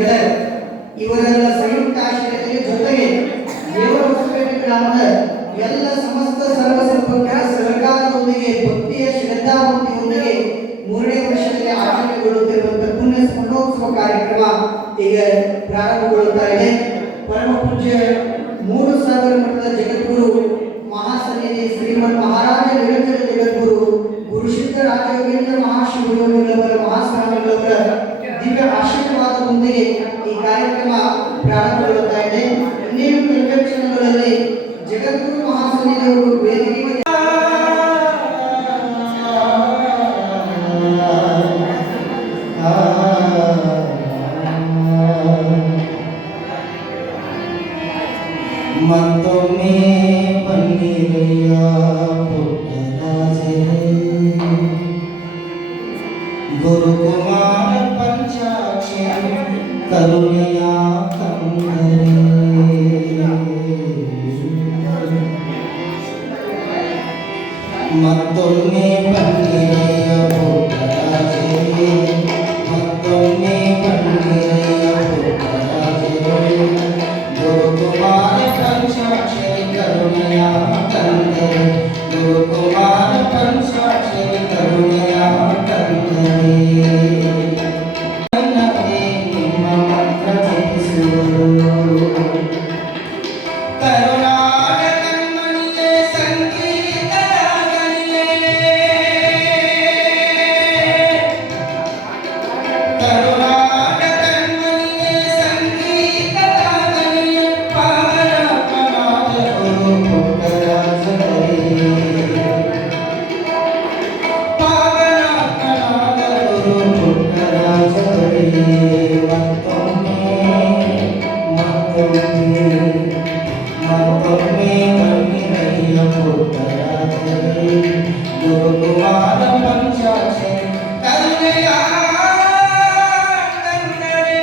ಗದಗ ಇವರೆಲ್ಲ ಸಂಯುಕ್ತ ಆಶ್ರಯದಲ್ಲಿ ಜೊತೆಗೆ ದೇವರ ಹೊಸಪೇಟೆ ಗ್ರಾಮದ ಎಲ್ಲ ಸಮಸ್ತ ಸರ್ವ ಸಂಪರ್ಕ ಸಹಕಾರದೊಂದಿಗೆ ಭಕ್ತಿಯ ಶ್ರದ್ಧಾಭಕ್ತಿಯೊಂದಿಗೆ 3ನೇ ವರ್ಷದಲ್ಲಿ ಆಚರಣೆಗೊಳ್ಳುತ್ತಿರುವಂತಹ ಪುಣ್ಯ ಸ್ಮರಣೋತ್ಸವ ಕಾರ್ಯಕ್ರಮ ಈಗ ಪ್ರಾರಂಭಗೊಳ್ಳುತ್ತಾ ಇದೆ. ಪರಮ ಪೂಜ್ಯ 3000 ಮಠದ ಜಗದ್ಗುರು ಮಹಾಸನ್ನಿಧಿ ಶ್ರೀಮನ್ ಮಹಾರಾಜ ನಿರಂಜನ ಜಗದ್ಗುರು ಗುರುಸಿದ್ಧ ರಾಜಯೋಗೇಂದ್ರ ಮಹಾಶಿವಯೋಗಿಗಳವರ ಮಹಾಸ್ವಾಮಿಗಳವರ ದಿವ್ಯ ಆಶೀರ್ವಾದದೊಂದಿಗೆ ಈ ಕಾರ್ಯಕ್ರಮ ಪ್ರಾರಂಭಗೊಳ್ಳುತ್ತಾ ಇದೆ. ಇನ್ನೇನು ಕೆಲವೇ ಕ್ಷಣಗಳಲ್ಲಿ ಜಗದ್ಗುರು ಮಹಾಸನ್ನಿಧಿಯವರು ವೇದಿಕೆಗೆ ಮತ್ತೊಮ್ಮೆ ಬನ್ನಿರಯ್ಯ ಪುಟ್ಟರಾಜೇ, ಗುರುಕುಮಾರ ಪಂಚಾಕ್ಷರಿ ಕರುಣೆಯ ಕಂದರೇ. ಮತ್ತೊಮ್ಮೆ ಬನ್ನಿರಯ್ಯ ಪುಟ್ಟರಾಜೇ, ಮತ್ತೊಮ್ಮೆ ಬನ್ನಿರಯ್ಯ ಪುಟ್ಟರಾಜೇ, ಗುರುಕುಮಾರ ಪಂಚಾಕ್ಷರಿ ಕರುಣೆಯ ಕಂದರೇ, ಗುರುಕುಮಾರ ಪಂಚಾಕ್ಷರಿ ಕರುಣೆಯ ಕಂದರೇ. ನಿಮ್ಮ ಮಂತ್ರ ಜಪಿಸುವರು ಕರುಣಾಗ ಕಣ್ಮಣಿಗೆ ಸಂಗೀತರಾಗಲಿಯೇ, ಕರುಣಾಗ ಕಣ್ಮಣಿಗೆ ಸಂಗೀತರಾಗಲಿಯೇ, ಪಾವನಪ್ಪನಾದ ಗುರು ಪುಟ್ಟರಾಜರೇ, ಪಾವನಪ್ಪನಾದ ಗುರು ಪುಟ್ಟರಾಜರೇ. ಮತ್ತೊಮ್ಮೆ ಬನ್ನಿರಯ್ಯ ಪುಟ್ಟರಾಜರೇ, ಗುರುಕುಮಾರ ಪಂಚಾಕ್ಷರಿ ಕರುಣೆಯ ಕಂದರೇ.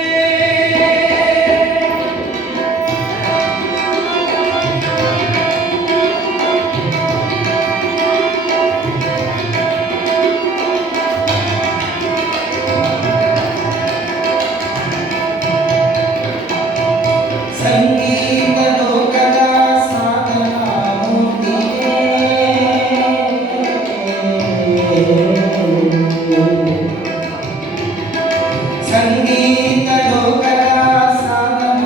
ಸಂಗೀತ ಲೋಕದ ಸಾಧನ ಮೂರ್ತಿಯೇ, ಸಂಗೀತ ಲೋಕದ ಸಾಧನ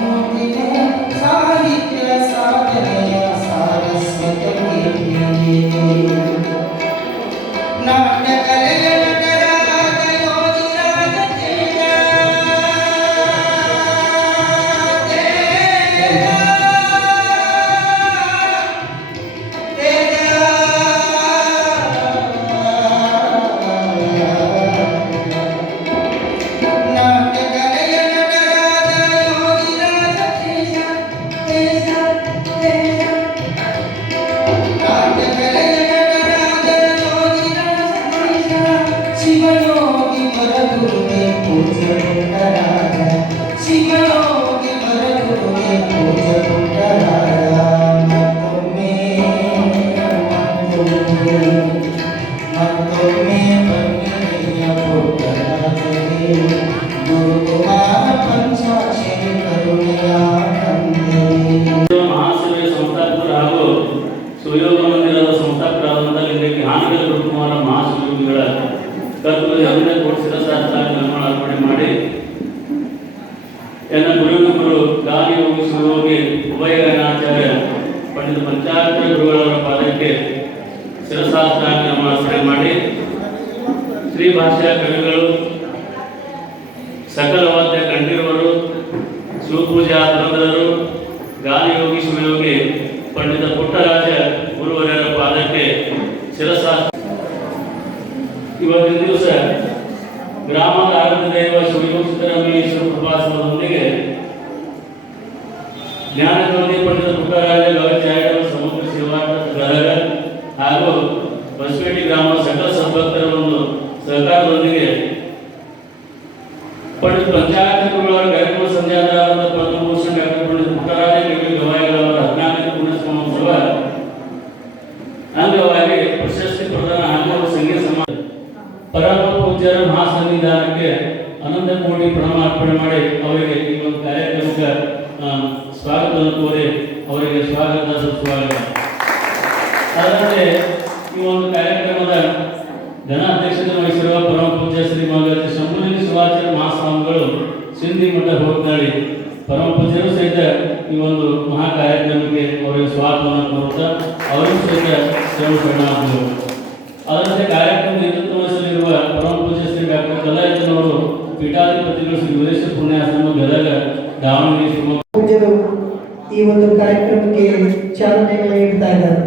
ಮೂರ್ತಿಯೇ, ಸಾಹಿತ್ಯ ಸಾಧನೆಯ ಸಾರಸ್ವತ ಕೀರ್ತಿಯೇ, ನಾಟ್ಯ ಕಲೆಯ ನಟರಾದ ಯೋಗಿರಾಜ ತೇಜ, ಶಿವಯೋಗಿ ಬರಗುರುವೆ ಪೂಜ್ಯ ಪುಟ್ಟರಾಜ, ಶಿವಯೋಗಿ ಬರಗುರುವೆ ಪೂಜ್ಯ ಪುಟ್ಟರಾಜ. ಮತ್ತೊಮ್ಮೆ ಬನ್ನಿರಯ್ಯ ಪುಟ್ಟರಾಜರೇ, ಗುರುಕುಮಾರ ಪಂಚಾಕ್ಷರಿ ಕರುಣೆಯ ಕಂದರೇ. ಮಹಾಸಭೆಯ ಸಂಸ್ಥಾಪಕರು ಹಾಗೂ ಸುಯೋಗ ಮಂದಿರದ ಸಂಸ್ಥಾಪಕರಾದಂತಹ ಲಿಂಗಕ್ಕೆ ಹಾನಗಲ್ ಗುರುಕುಮಾರ ಮಹಾಶಿವಯೋಗಿಗಳ ಕರ್ತವ್ಯ 1 ಕೋಟಿ ಶಿರಸಾಷ್ಟಾಂಗ ಅರ್ಪಣೆ ಮಾಡಿ ಎನ್ನ ಗುರುಗಳು ಗಾಲಿ ಯೋಗಿ ಶಿವಯೋಗಿ ಉಭಯಗಣಾಚಾರ್ಯ ಪಂಡಿತ ಪಂಚಾಕ್ಷರ ಗುರುಗಳವರ ಪಾದಕ್ಕೆ ಶಿರಸಾಷ್ಟಾಂಗ ಅರ್ಪಣೆ ಮಾಡಿ ಶ್ರೀ ಭಾಷೆಯ ಕವಿಗಳು ಸಕಲ ವಾದ್ಯ ಕಂಠೀರವರು ಶಿವಪೂಜಾ ಪುರಂದರರು ಗಾಲಿ ಯೋಗಿ ಶಿವಯೋಗಿ ಪಂಡಿತ ಪುಟ್ಟರಾಜ ಗುರುವರ್ಯರ ಪಾದಕ್ಕೆ ಶಿರಸಾಷ್ಟಾಂಗ. ಇವತ್ತಿನ ದಿವಸ ಗ್ರಾಮದ ಆರಾಧ್ಯ ದೈವ ಶಿವಯೋಗಿ ಸಿದ್ದರಾಮೇಶ್ವರ ಪ್ರಭಾಸದೊಂದಿಗೆ ಜ್ಞಾನಜ್ಯೋತಿ ಪಂಡಿತ ಪುಟ್ಟರಾಜ ಗವಾಚಾರ್ಯರ ಸಮಗ್ರ ಸೇವಾಟ ಗದಗ ಹಾಗೂ ಹೊಸಪೇಟೆ ಗ್ರಾಮ ಸಕಲ ಸದ್ಭಕ್ತರ ಒಂದು ಸಹಕಾರದೊಂದಿಗೆ ಪಂಡಿತ ಪಂಚಾಕ್ಷರಿ ಗುರುಗಳವರ ಕಾರ್ಯಕ್ರಮ ಸಂಧ್ಯಾಧಾರದ ಪದ್ಮಭೂಷಣ ಡಾಕ್ಟರ್ ಪಂಡಿತ ಪುಟ್ಟರಾಜ ಗವಾಯಿಗಳವರ 14ನೇ ಪುಣ್ಯ ಸ್ಮರಣೋತ್ಸವ ಅಂಗವಾಗಿ ಪ್ರಶಸ್ತಿ ಪ್ರದಾನ ಹಾಗೂ ಸಂಗೀತ ಸಮಾರಂಭ ಪರಮ ಪೂಜ್ಯರ ಮಹಾಸನ್ನಿಧಾನಕ್ಕೆ ಅನಂತ ಕೋಟಿ ಪ್ರಣಾಮ ಅರ್ಪಣೆ ಮಾಡಿ ಅವರಿಗೆ ಈ ಒಂದು ಕಾರ್ಯಕ್ರಮಕ್ಕೆ ಸ್ವಾಗತವನ್ನು ಕೋರಿ ಅವರಿಗೆ ಸ್ವಾಗತ ಸುಸ್ವಾಗತ. ಅದರಂತೆ ಈ ಒಂದು ಕಾರ್ಯಕ್ರಮದ ಘನ ಅಧ್ಯಕ್ಷತೆ ವಹಿಸಿರುವ ಪರಮ ಪೂಜ್ಯ ಶ್ರೀ ಮಹಾರಾಜ ಶಂಭುಲಿಂಗ ಶಿವಾಚಾರ್ಯ ಮಹಾಸ್ವಾಮಿಗಳು ಸಿಂಧಿ ಮಠ ಹೋಗ್ತಾಳಿ ಪರಮ ಪೂಜ್ಯರು ಸಹಿತ ಈ ಒಂದು ಮಹಾ ಕಾರ್ಯಕ್ರಮಕ್ಕೆ ಅವರಿಗೆ ಸ್ವಾಗತವನ್ನು ಕೋರುತ್ತಾ ಅವರು ಸಹಿತ ಶರಣಾರ್ಥಿಗಳು. ಅದರಂತೆ ಕಾರ್ಯಕ್ರಮ ನೇತೃತ್ವ ವಹಿಸಲಿರುವ ಪರಮ ಪೂಜ್ಯ ಶ್ರೀ ಡಾಕ್ಟರ್ ಕಲಾಯತನವರು ಪೀಠಾಧಿಪತಿಗಳು ಶ್ರೀ ವೀರೇಶ್ವರ ಪುಣ್ಯಾಶ್ರಮ ಗದಗ ದಾವಣಗೆರೆ ಶಿವಮೊಗ್ಗ ಪೂಜ್ಯರು ಈ ಒಂದು ಕಾರ್ಯಕ್ರಮಕ್ಕೆ ಚಾಲನೆಯನ್ನು ನೀಡ್ತಾ ಇದ್ದಾರೆ.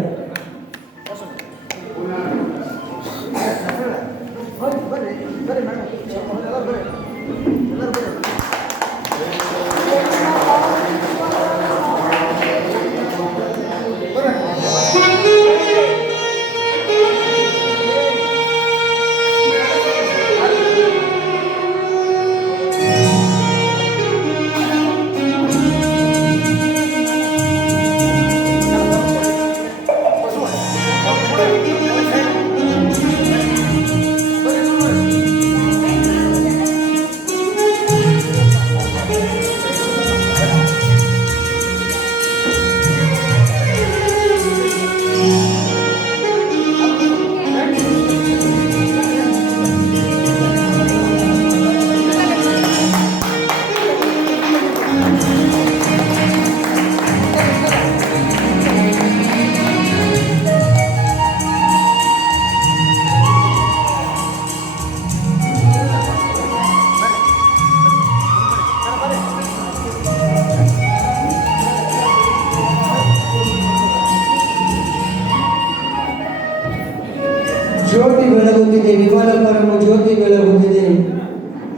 ಜ್ಯೋತಿ ಬೆಳಗುತ್ತಿದೆ, ವಿಮಲ ಪರಮ ಜ್ಯೋತಿ ಬೆಳಗುತ್ತಿದೆ.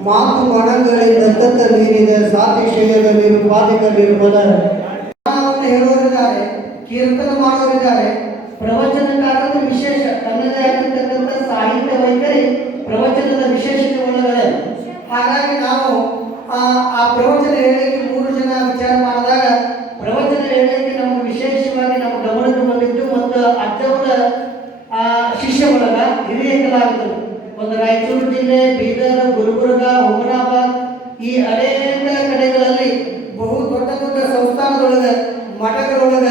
ಮಾತು ಮಣಗಳಿಂದ ತತ್ತ ಮೀರಿದ ಸಾತಿಶಯದ ನೀರು ಪಾತಿಕ ನಿರ್ಮಲ. ಹೇಳುವರಿದ್ದಾರೆ, ಕೀರ್ತನ ಮಾಡುವರಿದ್ದಾರೆ. ಪ್ರವಚನಕಾರರು ವಿಶೇಷ ತನ್ನದೇ ಆಗಿರ್ತಕ್ಕಂಥ ಸಾಹಿತ್ಯ ವೈಖರಿ ಪ್ರವಚನದ ವಿಶೇಷತೆ ಒಳಗಡೆ. ಹಾಗಾಗಿ ನಾವು ಆ ಪ್ರವಚನ ಹೇಳಲಿಕ್ಕೆ 3 ಜನ ವಿಚಾರ ಮಾಡಿದಾಗ ಪ್ರವಚನ ಹೇಳಲಿಕ್ಕೆ ನಮ್ಗೆ ವಿಶೇಷವಾಗಿ ನಮ್ಮ ಗಮನಕ್ಕೆ ಬಂದಿದ್ದು ಮತ್ತು ಅಜ್ಜವರ ಶಿಷ್ಯ ಒಳಗ ಹಿರಿಯ ಕಲಾವಿದರು ಒಂದು ರಾಯಚೂರು ಜಿಲ್ಲೆ, ಬೀದರ್, ಗುಲ್ಬರ್ಗ, ಹುಮನಾಬಾದ್ ಈ ಅನೇಕ ಕಡೆಗಳಲ್ಲಿ ಬಹು ದೊಡ್ಡ ದೊಡ್ಡ ಸಂಸ್ಥಾನದೊಳಗ, ಮಠಗಳೊಳಗ,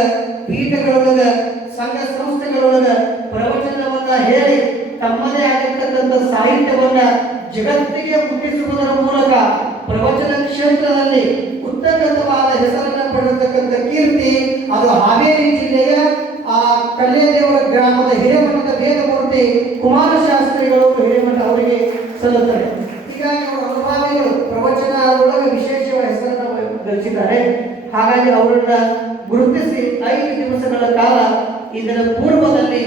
ಪೀಠಗಳೊಳಗ, ಸಂಘ ಸಂಸ್ಥೆಗಳೊಳಗ ಪ್ರವಚನವನ್ನ ಹೇಳಿ ತಮ್ಮದೇ ಆಗಿರ್ತಕ್ಕಂಥ ಸಾಹಿತ್ಯವನ್ನ ಜಗತ್ತಿಗೆ ಮುಟ್ಟಿಸುವುದರ ಮೂಲಕ ಪ್ರವಚನ ಕ್ಷೇತ್ರದಲ್ಲಿ ಉತ್ತಮವಾದ ಹೆಸರನ್ನು ಪಡೆದಿರ್ತಕ್ಕಂಥ ಕೀರ್ತಿ ಅದು ಹಾವೇರಿ ಜಿಲ್ಲೆಯ ಕಲ್ಯಾಣದೇವರ ಗ್ರಾಮದ ಹಿರೇಮಠದ ವೇದಮೂರ್ತಿ ಕುಮಾರಶಾಸ್ತ್ರಿಗಳು ಹಿರೇಮಠ ಅವರಿಗೆ ಸಲ್ಲುತ್ತಾರೆ. ಹೀಗಾಗಿ ಅವರು ಅನುಭಾವಿಗಳು ಪ್ರವಚನದೊಳಗೆ ವಿಶೇಷವಾದ ಹೆಸರನ್ನು ಗಳಿಸಿದ್ದಾರೆ. ಹಾಗಾಗಿ ಅವರನ್ನ ಗುರುತಿಸಿ 5 ದಿವಸಗಳ ಕಾಲ ಇದರ ಪೂರ್ವದಲ್ಲಿ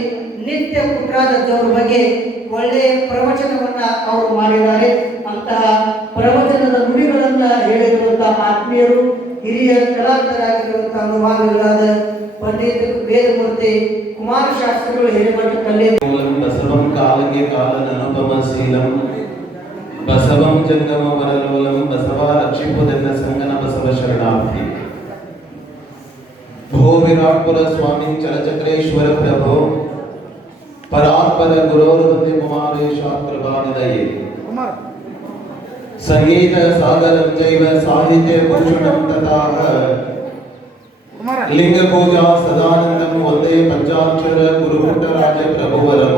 ನಿತ್ಯ ಪುಟ್ರಾದಜ್ಜವರ ಬಗ್ಗೆ ಒಳ್ಳೆಯ ಪ್ರವಚನವನ್ನ ಅವರು ಮಾಡಿದ್ದಾರೆ. ಅಂತಹ ಪ್ರವಚನದ ನುಡಿಗಳನ್ನ ಹೇಳಿರುವಂತಹ ಆತ್ಮೀಯರು, ಹಿರಿಯ ಕಲಾವಿದರಾಗಿರುವಂತಹ ಅನುಭಾವಿಗಳಾದ ಪಂಡಿತ ವೇದಮೂರ್ತಿ ಕುಮಾರಶಾಸ್ತ್ರಿಗಳು ಹಿರೇಮಠ ಕಲ್ಯಾಣ. ಬಸವಂ ಕಾಲಂಗೆ ಕಾಲನ ಅನುಪಮ ಶೀಲಂ ಬಸವಂ ಜಂಗಮ ವರಲೋಲಂ ಬಸವ ರಕ್ಷಿಪುದೆನ್ನ ಸಂಗನ ಬಸವ ಶರಣಾರ್ಥಿ. ಭೋ ವಿರಾಟ್ಪುರ ಸ್ವಾಮಿ ಚಲಚಕ್ರೇಶ್ವರ ಪ್ರಭೋ ಪರಾತ್ಪರ ಗುರೋರ್ವಂದೇ ಕುಮಾರೇಶಾತ್ ಕೃಪಾನಿಧಯೇ. ಸಂಗೀತ ಸಾಗರಂ ಚೈವ ಸಾಹಿತ್ಯ ಭೂಷಣಂ ತಥಾಹ ಲಿಂಗ ಪೂಜಾ ಸದಾನಂದಂ ವಂದೇ ಪಂಚಾಕ್ಷರ ಗುರುಪುಟ್ಟರಾಜ ಪ್ರಭುವರಂ.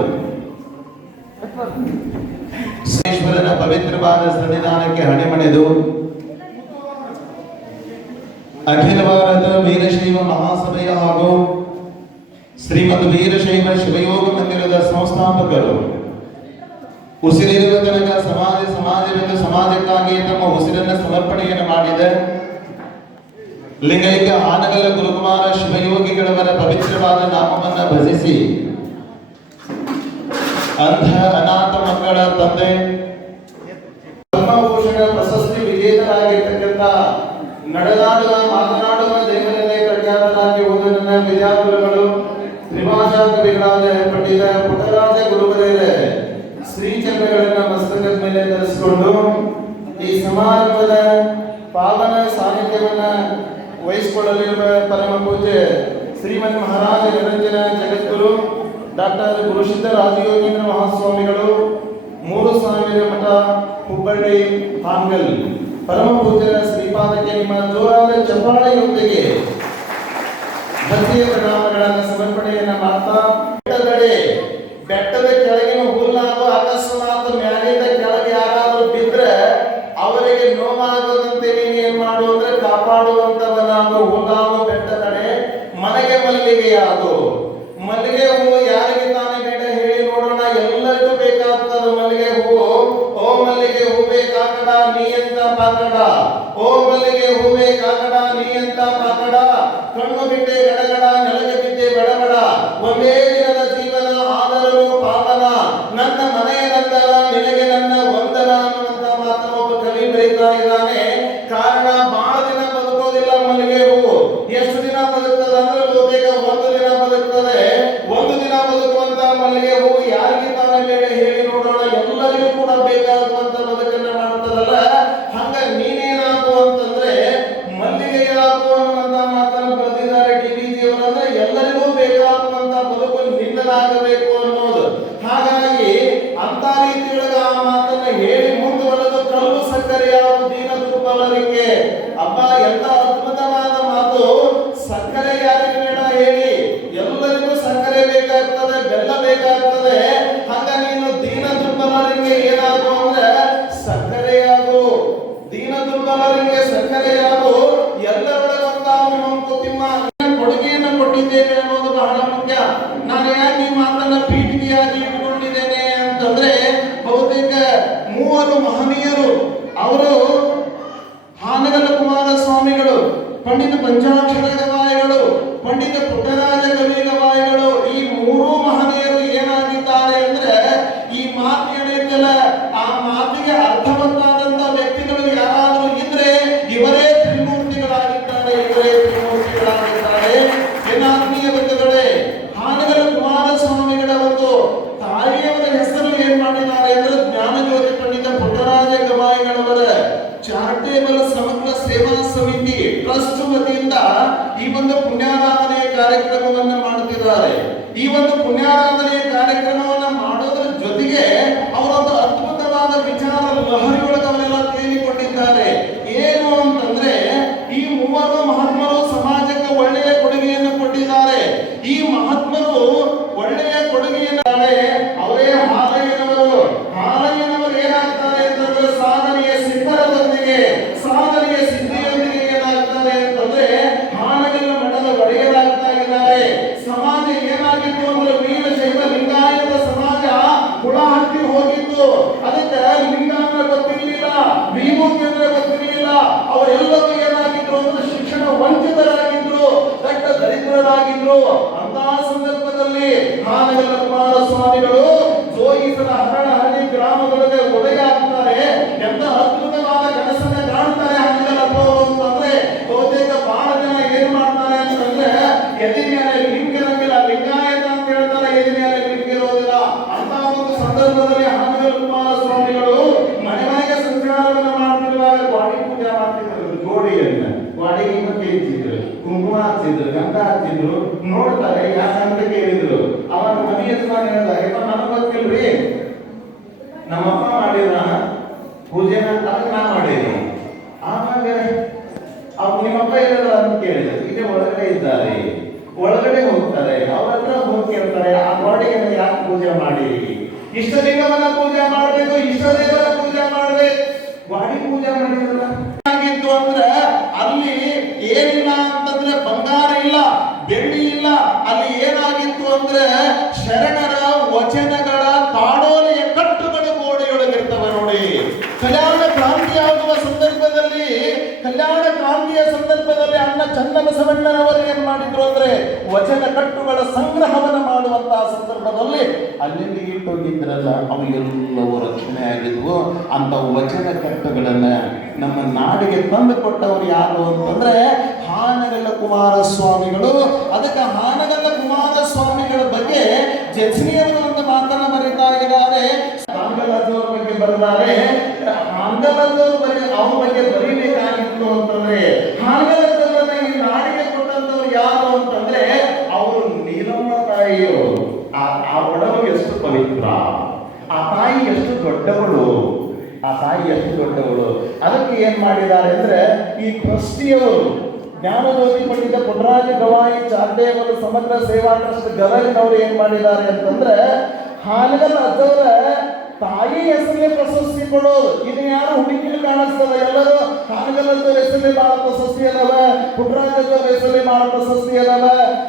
ಶ್ರೀಶ್ವರನ ಪವಿತ್ರವಾದ ಸನ್ನಿಧಾನಕ್ಕೆ ಹಣೆಮಣೆದು ಅಖಿಲ ಭಾರತ ವೀರಶೈವ ಮಹಾಸಭೆಯ ಹಾಗೂ ಶ್ರೀಮದ್ ವೀರಶೈವ ಶಿವಯೋಗ ಮಂದಿರದ ಸಂಸ್ಥಾಪಕರು ಉಸಿರಿರುವ ತನಕ ಸಮಾಜವೆಂದು ಸಮಾಜಕ್ಕಾಗಿ ತಮ್ಮ ಉಸಿರನ್ನು ಸಮರ್ಪಣೆಯನ್ನು ಮಾಡಿದ ಲಿಂಗೈಕ್ಯ ಹಾನಗಲ ಗುರುಕುಮಾರ ಶಿವಯೋಗಿಗಳವರ ಪವಿತ್ರವಾದ ನಾಮವನ್ನು ಭಜಿಸಿ ಅಂಧ ಅನಾಥ ಮಕ್ಕಳ ತಂದೆ ಪದ್ಮಭೂಷಣ ಪ್ರಶಸ್ತಿ ವಿಜೇತರಾಗಿರ್ತಕ್ಕಂಥ ನಡೆದಾಡುವ ಮಾತನಾಡುವ ದೇವರನ್ನೇ ಪ್ರಖ್ಯಾತರಾಗಿರುವುದು ನನ್ನ ವಿದ್ಯಾರ್ಥಿಗಳು ತ್ರಿಭಾಷಾ ಕವಿಗಳಾದ ಪಂಡಿತ ಪುಟ್ಟರಾಜ ಗುರುವರೇರೆ ಶ್ರೀಚಕ್ರಗಳನ್ನ ಮಸ್ತಕದ ಮೇಲೆ ಧರಿಸಿಕೊಂಡು ಈ ಸಮಾರಂಭದ ಪಾವನ ಸಾನ್ನಿಧ್ಯವನ್ನ ವಹಿಸಿಕೊಳ್ಳಲಿರುವ ಪರಮ ಪೂಜ್ಯ ಶ್ರೀಮನ್ ಮಹಾರಾಜ ನಿರಂಜನ ಜಗದ್ಗುರು ಡಾಕ್ಟರ್ ಗುರುಸಿದ್ಧ ರಾಜಯೋಗೇಂದ್ರ ಮಹಾಸ್ವಾಮಿಗಳು 3000 ಮಠ ಹುಬ್ಬಳ್ಳಿ ಹಾನಗಲ್. ಪರಮ ಪಾದಕ್ಕೆ ನಿಮ್ಮ ಜೋರಾದ ಚಪ್ಪಾಳೆಯೊಂದಿಗೆ ಭಕ್ತಿಯ ಪ್ರಣಾಮಗಳನ್ನು ಸಮರ್ಪಣೆಯನ್ನ ಮಾಡ್ತಾ ಬೆಟ್ಟದ ಕೆಳಗಿನ ಹುಲ್ಲಾಗೋ ಅಕಸ್ಮಾತ್ ಮ್ಯಾಲಿಂದ ಕೆಳಗೆ ಯಾರಾದ್ರೂ ಬಿದ್ರೆ ಅವರಿಗೆ ನೋವಾಗದಂತೆ ನೀನು ಏನ್ ಮಾಡು ಅಂದ್ರೆ ಕಾಪಾಡುವಂತವನಾದ ಹುಲ್ಲಾಗೋ ಬೆಟ್ಟ ಕಡೆ ಮನೆಗೆ ಮಲ್ಲಿಗೆಯಾದು. ಮಲ್ಲಿಗೆ ಹೂವು ಯಾರಿಗೆ ತಾನೇ ಬೇಡ ಹೇಳಿ ನೋಡೋಣ, ಎಲ್ಲರಿಗೂ ಬೇಕಾಗ್ತದ ಮಲ್ಲಿಗೆ ಹೂವು. ಓ ಮಲ್ಲಿಗೆ ಹೂವೇ ಕಾಕಡ ನೀ ಅಂತ ಪಾಕಡ, ಓ ಮಲ್ಲಿಗೆ ಹೂವೇ ಕಾಕಡ ನೀ ಅಂತ ಪಾಕಡ, ಕಣ್ಣು ಬಿಟ್ಟೆ ಗಡಗಡ ನೆಲಗೆ ಬಿದ್ದೆ ಬಡಬಡ, ಒಂದೇ ದಿನದ ಜೀವನ ಆದರೂ ಪಾವನ, ನನ್ನ ಮನೆಯ ನಂತರ ನಿನಗೆ ನನ್ನ ವಂದನ ಅನ್ನುವಂತ ಮಾತನ್ನು ಒಬ್ಬ ಕವಿ ಬರೀತಾ ಇದ್ದಾನೆ. ಕಾರಣ ಬಹಳ ದಿನ ಬದುಕೋದಿಲ್ಲ ಮಲ್ಲಿಗೆ ಹೂವು. ಎಷ್ಟು ದಿನ ಬದುಕ್ತದೆ ಅಂದ್ರೆ ಬಹುತೇಕ ಒಂದು ದಿನ ಬದುಕ್ತದೆ. ಒಂದು ದಿನ ಬದುಕುವಂತ ಮಲ್ಲಿಗೆ ಹೂವು ಯಾರಿಗೆ ತಾನೇ ಬೇಡ ಹೇಳಿ ನೋಡೋಣ, ಎಲ್ಲರಿಗೂ ಕೂಡ ಬೇಕಾಗುವಂತ ಬದುಕನ್ನ ಮಾಡ್ತದಲ್ಲ. ಹಂಗ ನೀನೇನಾಗು ಅಂತಂದ್ರೆ ಮಲ್ಲಿಗೆಯಾಗು ಅನ್ನುವಂತ ಮಾತನ್ನು ಬರೆದಿದ್ದಾರೆ DBG ಅವರಂದ್ರೆ ಎಲ್ಲರಿಗೂ ಬೇಕಾಗುವಂತ ಬದುಕು ನಿನ್ನದಾಗಬೇಕು ಅನ್ನೋದು. ಹಾಗಾಗಿ ಅಂತ ರೀತಿಯೊಳಗ ಆ ಮಾತನ್ನ ಹೇಳಿ ಮುಂದುವರೆದು ಕಲ್ಲು ಸಕ್ಕರೆಯಾಗು ದೀನ ದುರ್ಬಲರಿಗೆ. ಅಬ್ಬ ಎಂತ ಅದ್ಭುತವಾದ ಮಾತು. ಸಕ್ಕರೆ ಯಾರಿಗೆ ಬೇಡ ಹೇಳಿ, ಎಲ್ಲರಿಗೂ ಸಕ್ಕರೆ ಬೇಕಾಗ್ತದೆ, ಬೆಲ್ಲ ಬೇಕಾಗ್ತದೆ. ಹಂಗ ನೀನು ದೀನ ದುರ್ಬಲರಿಗೆ ಏನಾಗು ಅಂದ್ರೆ ಸಕ್ಕರೆಯಾಗು, ದೀನ ದುರ್ಬಲರಿಗೆ ಸಕ್ಕರೆಯಾಗು. ಎಲ್ಲರೊಳಗೊಂದ ಮಂಕುತಿಮ್ಮ ಕೊಡುಗೆಯನ್ನು ಕೊಟ್ಟಿದ್ದೇನೆ ಅನ್ನೋದು ಬಹಳ ಮುಖ್ಯ. ನಾನು ಯಾಕೆ ಈ ಮಾತನ್ನ ಪೀಠಿಕೆಯಾಗಿ ಇಟ್ಕೊಂಡಿದ್ದೇನೆ ಅಂತಂದ್ರೆ ಬಹುತೇಕ 3 ಮಹನೀಯರು, ಅವರು ಹಾನಗಲ್ಲ ಕುಮಾರಸ್ವಾಮಿಗಳು, ಪಂಡಿತ ಪಂಚಾಕ್ಷರ ಗವಾಯಿಗಳು, ಪಂಡಿತ ಪುಟ್ಟರಾಜ ಕವಿ ಗವಾಯಿಗಳು, ಈ 3 ಮಹನೀಯರು ಏನಾಗಿದ್ದಾರೆ ಅಂದ್ರೆ ಈ ಮಾತಿನ ಆ ಮಾತಿಗೆ ಅರ್ಥವಂತಾದಂತ ವ್ಯಕ್ತಿಗಳು ಯಾರಾದರೂ ಇದ್ರೆ ಇವರೇ ತ್ರಿಮೂರ್ತಿಗಳಾಗಿದ್ದಾರೆ, ಇವರೇ ತ್ರಿಮೂರ್ತಿಗಳಾಗಿದ್ದಾರೆ. ಏನಾತ್ಮೀಯ ಬಂಧುಗಳೇ, ಹಾನಗಲ್ಲ ಕುಮಾರಸ್ವಾಮಿಗಳ ಒಂದು ತಾಯಿಯವರ ಹೆಸರು ಏನ್ ಮಾಡಿದ್ದಾರೆ ಅಂದ್ರೆ ಜ್ಞಾನಜ್ಯೋತಿ ಪಂಡಿತ ಪುಟ್ಟರಾಜ ಗವಾಯಿಗಳವರ ಚಾರಿಟೇಬಲ್ ಸಮಗ್ರ ಸೇವಾ ಸಮಿತಿ ಟ್ರಸ್ಟ್ ವತಿಯಿಂದ ಈ ಒಂದು ಪುಣ್ಯಾರಾಧನೆ ಕಾರ್ಯಕ್ರಮವನ್ನು ಮಾಡುತ್ತಿದ್ದಾರೆ. ಈ ಒಂದು ಪುಣ್ಯಾರಾಧನೆ ಕಾರ್ಯಕ್ರಮವನ್ನು ಮಾಡೋದ್ರ ಜೊತೆಗೆ ಅವರೊಂದು ಅದ್ಭುತವಾದ ವಿಚಾರ ಲಹರಿಯೊಳಗೆ ಅವರೆಲ್ಲ ತೇಲಿಕೊಂಡಿದ್ದಾರೆ. ಏನು ಅಂತಂದ್ರೆ ಈ 3 ಮಹಾತ್ಮರು ಸಮಾಜಕ್ಕೆ ಒಳ್ಳೆಯ ಕೊಡುಗೆಯನ್ನು ಕೊಟ್ಟಿದ್ದಾರೆ. ಈ ಮಹಾತ್ಮರು ಒಳ್ಳೆಯ ಕೊಡುಗೆಯನ್ನು ಅವರೇ ಹಾಲಯ್ಯನವರು. ಹಾಲಯ್ಯನವರು ಏನಾಗ್ತಾರೆ ಅಂತಂದ್ರೆ ಸಾಧನೆಯ ಸಿದ್ಧರದೊಂದಿಗೆ, ಸಾಧನೆಯ ಸಿದ್ಧಿಯೊಂದಿಗೆ ಏನಾಗ್ತಾರೆ ಅಂತಂದ್ರೆ ಹಾನಗಲ್ಲ ಮಠದ ಒಡೆಯರಾಗ್ತಾ ಇದ್ದಾರೆ. ಸಮಾಜ ಏನಾಗಿತ್ತು ಅಂದ್ರೆ ವೀರಶೈವ ಲಿಂಗಾಯತ ಸಮಾಜ ಹುಳ ಹತ್ತಿ ಹೋಗಿತ್ತು. ಅದಕ್ಕೆ ಲಿಂಗ ಅಂದ್ರೆ ಗೊತ್ತಿರಲಿಲ್ಲ, ವಿಭೂತಿ ಅಂದ್ರೆ ಗೊತ್ತಿರಲಿಲ್ಲ. ಅವರೆಲ್ಲರೂ ಏನಾಗಿದ್ರು ಅಂದ್ರೆ ಶಿಕ್ಷಣ ವಂಚಿತರಾಗಿದ್ರು, ದಟ್ಟ ದರಿದ್ರರಾಗಿದ್ರು. ಅಂತಹ ಸಂದರ್ಭದಲ್ಲಿ ಹಾನಗಲ್ಲ ಕುಮಾರಸ್ವಾಮಿಗಳು ಜೋಯಿಸರ ಹರಡಹಳ್ಳಿ ಗ್ರಾಮಗಳಿಗೆ ಒಡೆಯಾಗ್ತಾರೆ. ಎಂತ ಅದ್ಭುತವಾದ ಕನಸನ್ನ ಕಾಣ್ತಾರೆ ಹಾನಗಲ್ಲಪ್ಪ ಅಂತಂದ್ರೆ ಬಹುತೇಕ ಬಹಳ ಜನ ಏನ್ ಮಾಡ್ತಾರೆ ಅಂತಂದ್ರೆ ಎದೆ ಮೇಲೆ ಲಿಂಗ ಇರಂಗಿಲ್ಲ, ಲಿಂಗಾಯತ ಅಂತ ಹೇಳ್ತಾರೆ, ಎದೆ ಮೇಲೆ ಲಿಂಗ ಇರೋದಿಲ್ಲ. ಅಂತ ಒಂದು ಸಂದರ್ಭದಲ್ಲಿ ಹಾನಗಲ್ಲ ಕುಮಾರಸ್ವಾಮಿಗಳು ಮನೆ ಮನೆಗೆ ಸಂಚಾರವನ್ನು ಮಾಡ್ತಿರುವಾಗ ಗಾಡಿ ಪೂಜೆ ಮಾಡ್ತಿದ್ರು. ಗೋಡೆಯನ್ನ ಗಾಡಿಗೆ ಕೇಳಿಸಿದ್ರು, ಕುಂಕುಮ ಹಚ್ಚಿದ್ರು, ಗಂಧ ಹಚ್ಚಿದ್ರು. ನೋಡ್ತಾರೆ ಯಾಕಂತ ಕೇಳಿದ್ರು. ಅವನ ಮನೆ ಯಜಮಾನ ಹೇಳ್ತಾರೆ, ನನಗೆ ಗೊತ್ತಿಲ್ರಿ, ನಮ್ಮಪ್ಪ ಮಾಡಿದ ಪೂಜೆನ ಅದಕ್ಕೆ ನಾ ಮಾಡೀನಿ. ಆವಾಗ ಅವ್ರು ನಿಮ್ಮಪ್ಪ ಇರೋದ ಅಂತ ಕೇಳಿದ್ರು. ಈಗ ಒಳಗಡೆ ಇದ್ದಾರೆ, ಒಳಗಡೆ ಹೋಗ್ತಾರೆ, ಅವ್ರ ಹತ್ರ ಹೋಗಿ ಕೇಳ್ತಾರೆ, ಆ ಗಾಡಿಗೆ ಯಾಕೆ ಪೂಜೆ ಮಾಡಿರಿ? ಇಷ್ಟ ಲಿಂಗವನ್ನ ಪೂಜೆ ಮಾಡಬೇಕು, ಇಷ್ಟ ದೇವರ ಪೂಜೆ ಮಾಡಬೇಕು. ಗಾಡಿ ಪೂಜೆ ಮಾಡಿದ್ರಲ್ಲ ಆಗಿತ್ತು ಅಂದ್ರೆ ಅಲ್ಲಿ ಏನಿಲ್ಲ ಅಂತಂದ್ರೆ ಬಂಗಾರ ಇಲ್ಲ, ಬೆಳ್ಳಿ ಇಲ್ಲ. ಅಲ್ಲಿ ಏನಾಗಿತ್ತು ಅಂದ್ರೆ ಶರಣರ ವಚನಗಳ ತಾಡೋಲೆಯ ಕಟ್ಟುಗಳು ಗೋಡೆಯೊಳಗಿರ್ತವೆ ನೋಡಿ. ಕಲ್ಯಾಣ ಕ್ರಾಂತಿಯಾಗುವ ಸಂದರ್ಭದಲ್ಲಿ, ಕಲ್ಯಾಣ ಕ್ರಾಂತಿಯ ಸಂದರ್ಭದಲ್ಲಿ ಅಣ್ಣ ಚನ್ನಬಸವಣ್ಣನವರು ಏನ್ ಮಾಡಿದ್ರು ಅಂದ್ರೆ ವಚನ ಕಟ್ಟುಗಳ ಸಂಗ್ರಹವನ್ನು ಮಾಡುವಂತಹ ಸಂದರ್ಭದಲ್ಲಿ ಅಲ್ಲಿ ಇಟ್ಟೋಗಿದ್ರಲ್ಲ ಅವು ಎಲ್ಲವೂ ರಕ್ಷಣೆ ಆಗಿದ್ವು. ಅಂತ ವಚನ ಕಟ್ಟುಗಳನ್ನ ನಮ್ಮ ನಾಡಿಗೆ ತಂದು ಕೊಟ್ಟವರು ಯಾರು ಅಂತಂದ್ರೆ ಹಾನಗಲ್ಲ ಕುಮಾರಸ್ವಾಮಿಗಳು. ಅದಕ್ಕೆ ಹಾನಗಲ್ಲ ಕುಮಾರಸ್ವಾಮಿಗಳ ಬಗ್ಗೆ ಜೆಸ್ನಿಯವರು ಒಂದು ಮಾತನ್ನ ಬರೀತಾ ಇದ್ದಾರೆ. ಹಾನಗಲ್ಲದವರ ಬಗ್ಗೆ ಬರೆದಾರೆ. ಹಾನಗಲ್ಲದವರ ಬಗ್ಗೆ ಅವ್ರ ಬಗ್ಗೆ ಬರೀಬೇಕಾಗಿತ್ತು ಅಂತಂದ್ರೆ ಹಾನಗಲ್ಲದವರನ್ನ ಈ ನಾಡಿಗೆ ಕೊಟ್ಟಂತವ್ರು ಯಾರು ಅಂತಂದ್ರೆ ಅವರು ನೀಲಮ್ಮ ತಾಯಿಯವರು. ಆ ಒಡವು ಎಷ್ಟು ಪವಿತ್ರ, ಆ ತಾಯಿ ಎಷ್ಟು ದೊಡ್ಡವಳು, ಆ ತಾಯಿ ಎಷ್ಟು ದೊಡ್ಡವಳು. ಅದಕ್ಕೆ ಏನ್ ಮಾಡಿದ್ದಾರೆ ಅಂದ್ರೆ ಈ ಟ್ರಸ್ಟಿಯವರು ಜ್ಞಾನಜ್ಯೋತಿ ಪಂಡಿತ ಪುಟ್ಟರಾಜ ಗವಾಯಿ ಚಾರಿಟೇಬಲ್ ಸಮಗ್ರ ಸೇವಾ ಟ್ರಸ್ಟ್ ಗದಗಿನವರು ಏನ್ ಮಾಡಿದ್ದಾರೆ ಅಂತಂದ್ರೆ ಹಾನಗಲ್ ಅಜ್ಜವರ ತಾಯಿ ಹೆಸರಲ್ಲೇ ಪ್ರಶಸ್ತಿ ಕೊಡೋದು. ಇದನ್ನ ಯಾರು ಹುಡುಕಿಲಿ ಕಾಣಿಸ್ತದ, ಎಲ್ಲರೂ ಹಾನಗಲ್ ಅಜ್ಜವ್ರ ಹೆಸರಲ್ಲಿ ಬಹಳ ಪ್ರಶಸ್ತಿ ಅದಾವ, ಪುಟ್ಟರಾಜ ಅಜ್ಜವ್ರ ಹೆಸರಲ್ಲಿ ಬಹಳ ಪ್ರಶಸ್ತಿ ಅದಾವ,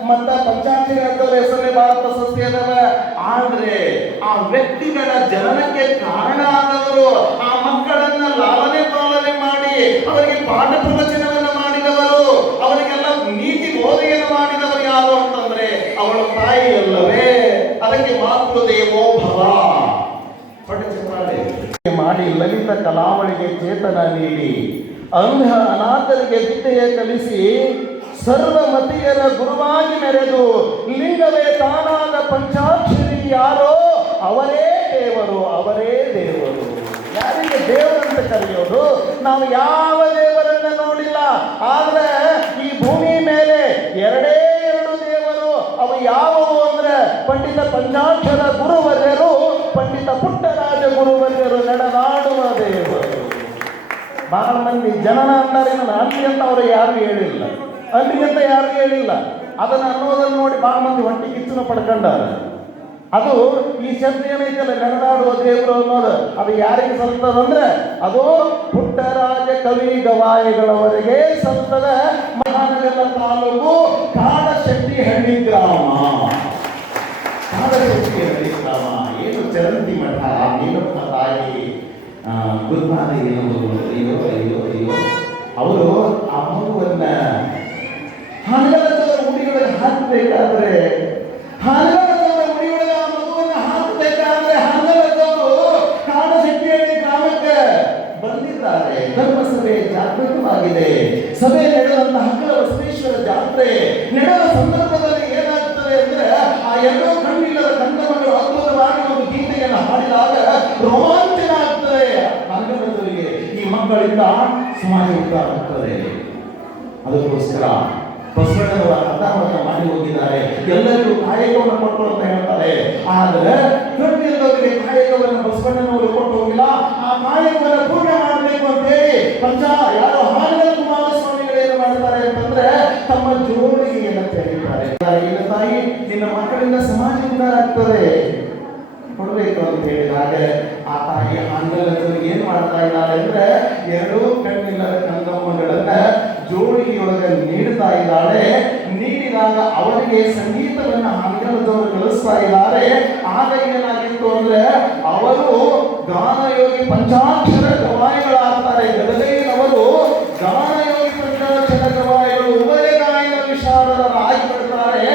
ಮತ್ತ ಪಂಚಾಕ್ಷರಿ ಅಜ್ಜವ್ರ ಹೆಸರಲ್ಲಿ ಬಹಳ ಪ್ರಶಸ್ತಿ ಅದಾವ. ಆದ್ರೆ ಆ ವ್ಯಕ್ತಿಗಳ ಜನನಕ್ಕೆ ಕಾರಣ ಆದವರು, ಆ ಮಕ್ಕಳನ್ನ ಲಾಲನೆ ಪಾಲನೆ ಮಾಡಿ ಅವರಿಗೆ ಪಾಠ ಪ್ರವಚನವನ್ನ ಮಾಡಿದವರು, ಅವರಿಗೆಲ್ಲ ನೀತಿ ಬೋಧೆಯನ್ನು ಮಾಡಿದವರು ಯಾರು ಅಂತಂದ್ರೆ ಅವಳ ತಾಯಿ ಅಲ್ಲವೇ. ಅದಕ್ಕೆ ಮಾತೃದೇವೋ ಭವ ಮಾಡಿ ಲಲಿತ ಕಲಾವಳಿಗೆ ಚೇತನ ನೀಡಿ ಅಂಧ ಅನಾಥರಿಗೆ ವಿದ್ಯೆಯ ಕಲಿಸಿ ಸರ್ವಮತಿಯರ ಗುರುವಾಗಿ ಮೆರೆದು ಲಿಂಗವೇ ತಾನಾದ ಪಂಚಾಕ್ಷರಿ ಯಾರೋ ಅವರೇ ದೇವರು, ಅವರೇ ದೇವರು. ಯಾರಿಗೆ ದೇವರಂತ ಕರೆಯೋದು? ನಾವು ಯಾವ ದೇವರನ್ನ ನೋಡಿಲ್ಲ, ಆದ್ರೆ ಈ ಭೂಮಿ ಮೇಲೆ ಎರಡೇ ಎರಡು ದೇವರು. ಅವು ಯಾವುವು ಅಂದ್ರೆ ಪಂಡಿತ ಪಂಚಾಕ್ಷರ ಗುರುವರ್ಯರು, ಪಂಡಿತ ಪುಟ್ಟರಾಜ ಗುರುವರ್ಯರು ನಡೆದಾಡುವ ದೇವರು. ಬಹಳ ಮಂದಿ ಜನನ ಅಂದರೆ ಅಲ್ಲಿ ಅಂತ ಅವರು ಯಾರು ಹೇಳಿಲ್ಲ, ಅಲ್ಲಿ ಅಂತ ಯಾರು ಹೇಳಿಲ್ಲ. ಅದನ್ನು ಅನ್ನೋದನ್ನು ನೋಡಿ ಬಹಳ ಮಂದಿ ಹೊಟ್ಟೆ ಕಿಚ್ಚನ್ನು ಪಡ್ಕೊಂಡಾರ. ಅದು ಈ ಶಬ್ದ ಏನೈತಲ್ಲ ನಡೆದಾಡುವ ದೇವರು ಅನ್ನೋದು, ಅದು ಯಾರಿಗೆ ಸಲ್ತದಂದ್ರೆ ಅದು ಪುಟ್ಟರಾಜ ಕವಿ ಗವಾಯಿಗಳವರೆಗೆ ಸಲ್ತದ. ಮಹಾನಗರ ತಾಲೂಕು ಕಾಡಶೆಟ್ಟಿಹಳ್ಳಿ ಗ್ರಾಮ, ಕಾಡಶೆಟ್ಟಿಹಳ್ಳಿ ಗ್ರಾಮ. ಏನು ಚರಂತಿ ಮಠ, ನೀಲಪ್ಪ ತಾಯಿ ಗುರುಪಾದ ಅಯ್ಯೋ ಅಯ್ಯೋ ಅಯ್ಯೋ ಅವರು ಆ ಮಗುವನ್ನ ಹಾನಗಲದವರ ಮುಡಿಯೊಳಗೆ ಹಾಕಬೇಕಾದ್ರೆ, ಹಾನಗಲದವರ ಮುಡಿಯೊಳಗೆ ಆ ಮಗುವನ್ನ ಹಾಕಬೇಕಾದ್ರೆ ಹಾನಗಲದವರು ಕಾಡಶೆಟ್ಟಿಹಳ್ಳಿ ಗ್ರಾಮಕ್ಕೆ ಬಂದಿದ್ದಾರೆ. ಧರ್ಮಸಭೆ ಜಾಗೃತವಾಗಿದೆ. ಸಭೆ ನಡೆದಂತ ಹಕ್ಕಲ ಬಸವೇಶ್ವರ ಜಾತ್ರೆ ನಡೆದ ಸಂದರ್ಭದಲ್ಲಿ ಏನಾಗ್ತದೆ ಅಂದ್ರೆ ಆ ಎರಡೂ ಕಣ್ಣಿಲ್ಲದ ಕಂದಮಗಳು ಅದ್ಭುತವಾಗಿ ಒಂದು ಗೀತೆಯನ್ನು ಹಾಡಿದಾಗ ರೋಮಾಂಚನ ಆಗ್ತದೆ. ಹಾನಗಲದವರಿಗೆ ಈ ಮಕ್ಕಳಿಂದ ಸಮಾಜ ಉದ್ಧಾರ ಆಗ್ತದೆ. ಅದಕ್ಕೋಸ್ಕರ ಬಸವಣ್ಣನವರ ಅರ್ಥವನ್ನು ಮಾಡಿ ಹೋಗಿದ್ದಾರೆ. ಎಲ್ಲರಿಗೂ ಕಾಯಕವನ್ನು ಕೊಟ್ಟು ಅಂತ ಹೇಳ್ತಾರೆ. ಆದರೆ ಕಣ್ಣಿಲ್ಲದವರಿಗೆ ಕಾಯಕವನ್ನು ಬಸವಣ್ಣನವರು ಕೊಟ್ಟು ಹೋಗಿಲ್ಲ. ಆ ಕಾಯಕವನ್ನು ಪೂರ್ಣ ಮಾಡಬೇಕು ಅಂತ ಹೇಳಿ ಯಾರು ಹಾನಗಲ್ ಕುಮಾರಸ್ವಾಮಿಗಳು ಏನು ಮಾಡ್ತಾರೆ ಅಂತಂದ್ರೆ ತಮ್ಮ ಜೋಡಿಗೆಯನ್ನು ತೆರೀತಾರೆ. ತಾಯಿ, ನಿನ್ನ ಮಕ್ಕಳಿಂದ ಸಮಾಜ ಉದ್ಧಾರ ಆಗ್ತದೆ ಕೊಡಬೇಕು ಅಂತ ಹೇಳಿದಾಗ ಆ ತಾಯಿ ಹಾನಗಲ್ದವರಿಗೆ ಏನ್ ಮಾಡ್ತಾ ಇದ್ದಾರೆ ಅಂದ್ರೆ ಎರಡೂ ಕಣ್ಣಿಲ್ಲದ ಕಂದಮ್ಮಗಳನ್ನ ಜೋಡಿಗೆಯೊಳಗೆ ನೀಡ್ತಾ ಇದ್ದಾಳೆ. ನೀಡಿದಾಗ ಅವರಿಗೆ ಸಂಗೀತವನ್ನ ಹಾನಗಲದವರು ಕಲಿಸ್ತಾ ಇದ್ದಾರೆ. ಆಗ ಏನಾಗಿತ್ತು ಅಂದ್ರೆ ಅವರು ಗಾನಯೋಗಿ ಪಂಚಾಕ್ಷರ ಗವಾಯಿಗಳಾಗ್ತಾರೆ. ಗದಗಿನವರು ಗಾನಯೋಗಿ ಪಂಚಾಕ್ಷರ ಗವಾಯಿಗಳು ಉಭಯ ಗಾಯನ ವಿಶಾರದರಾಗಿ ಬಿಡ್ತಾರೆ.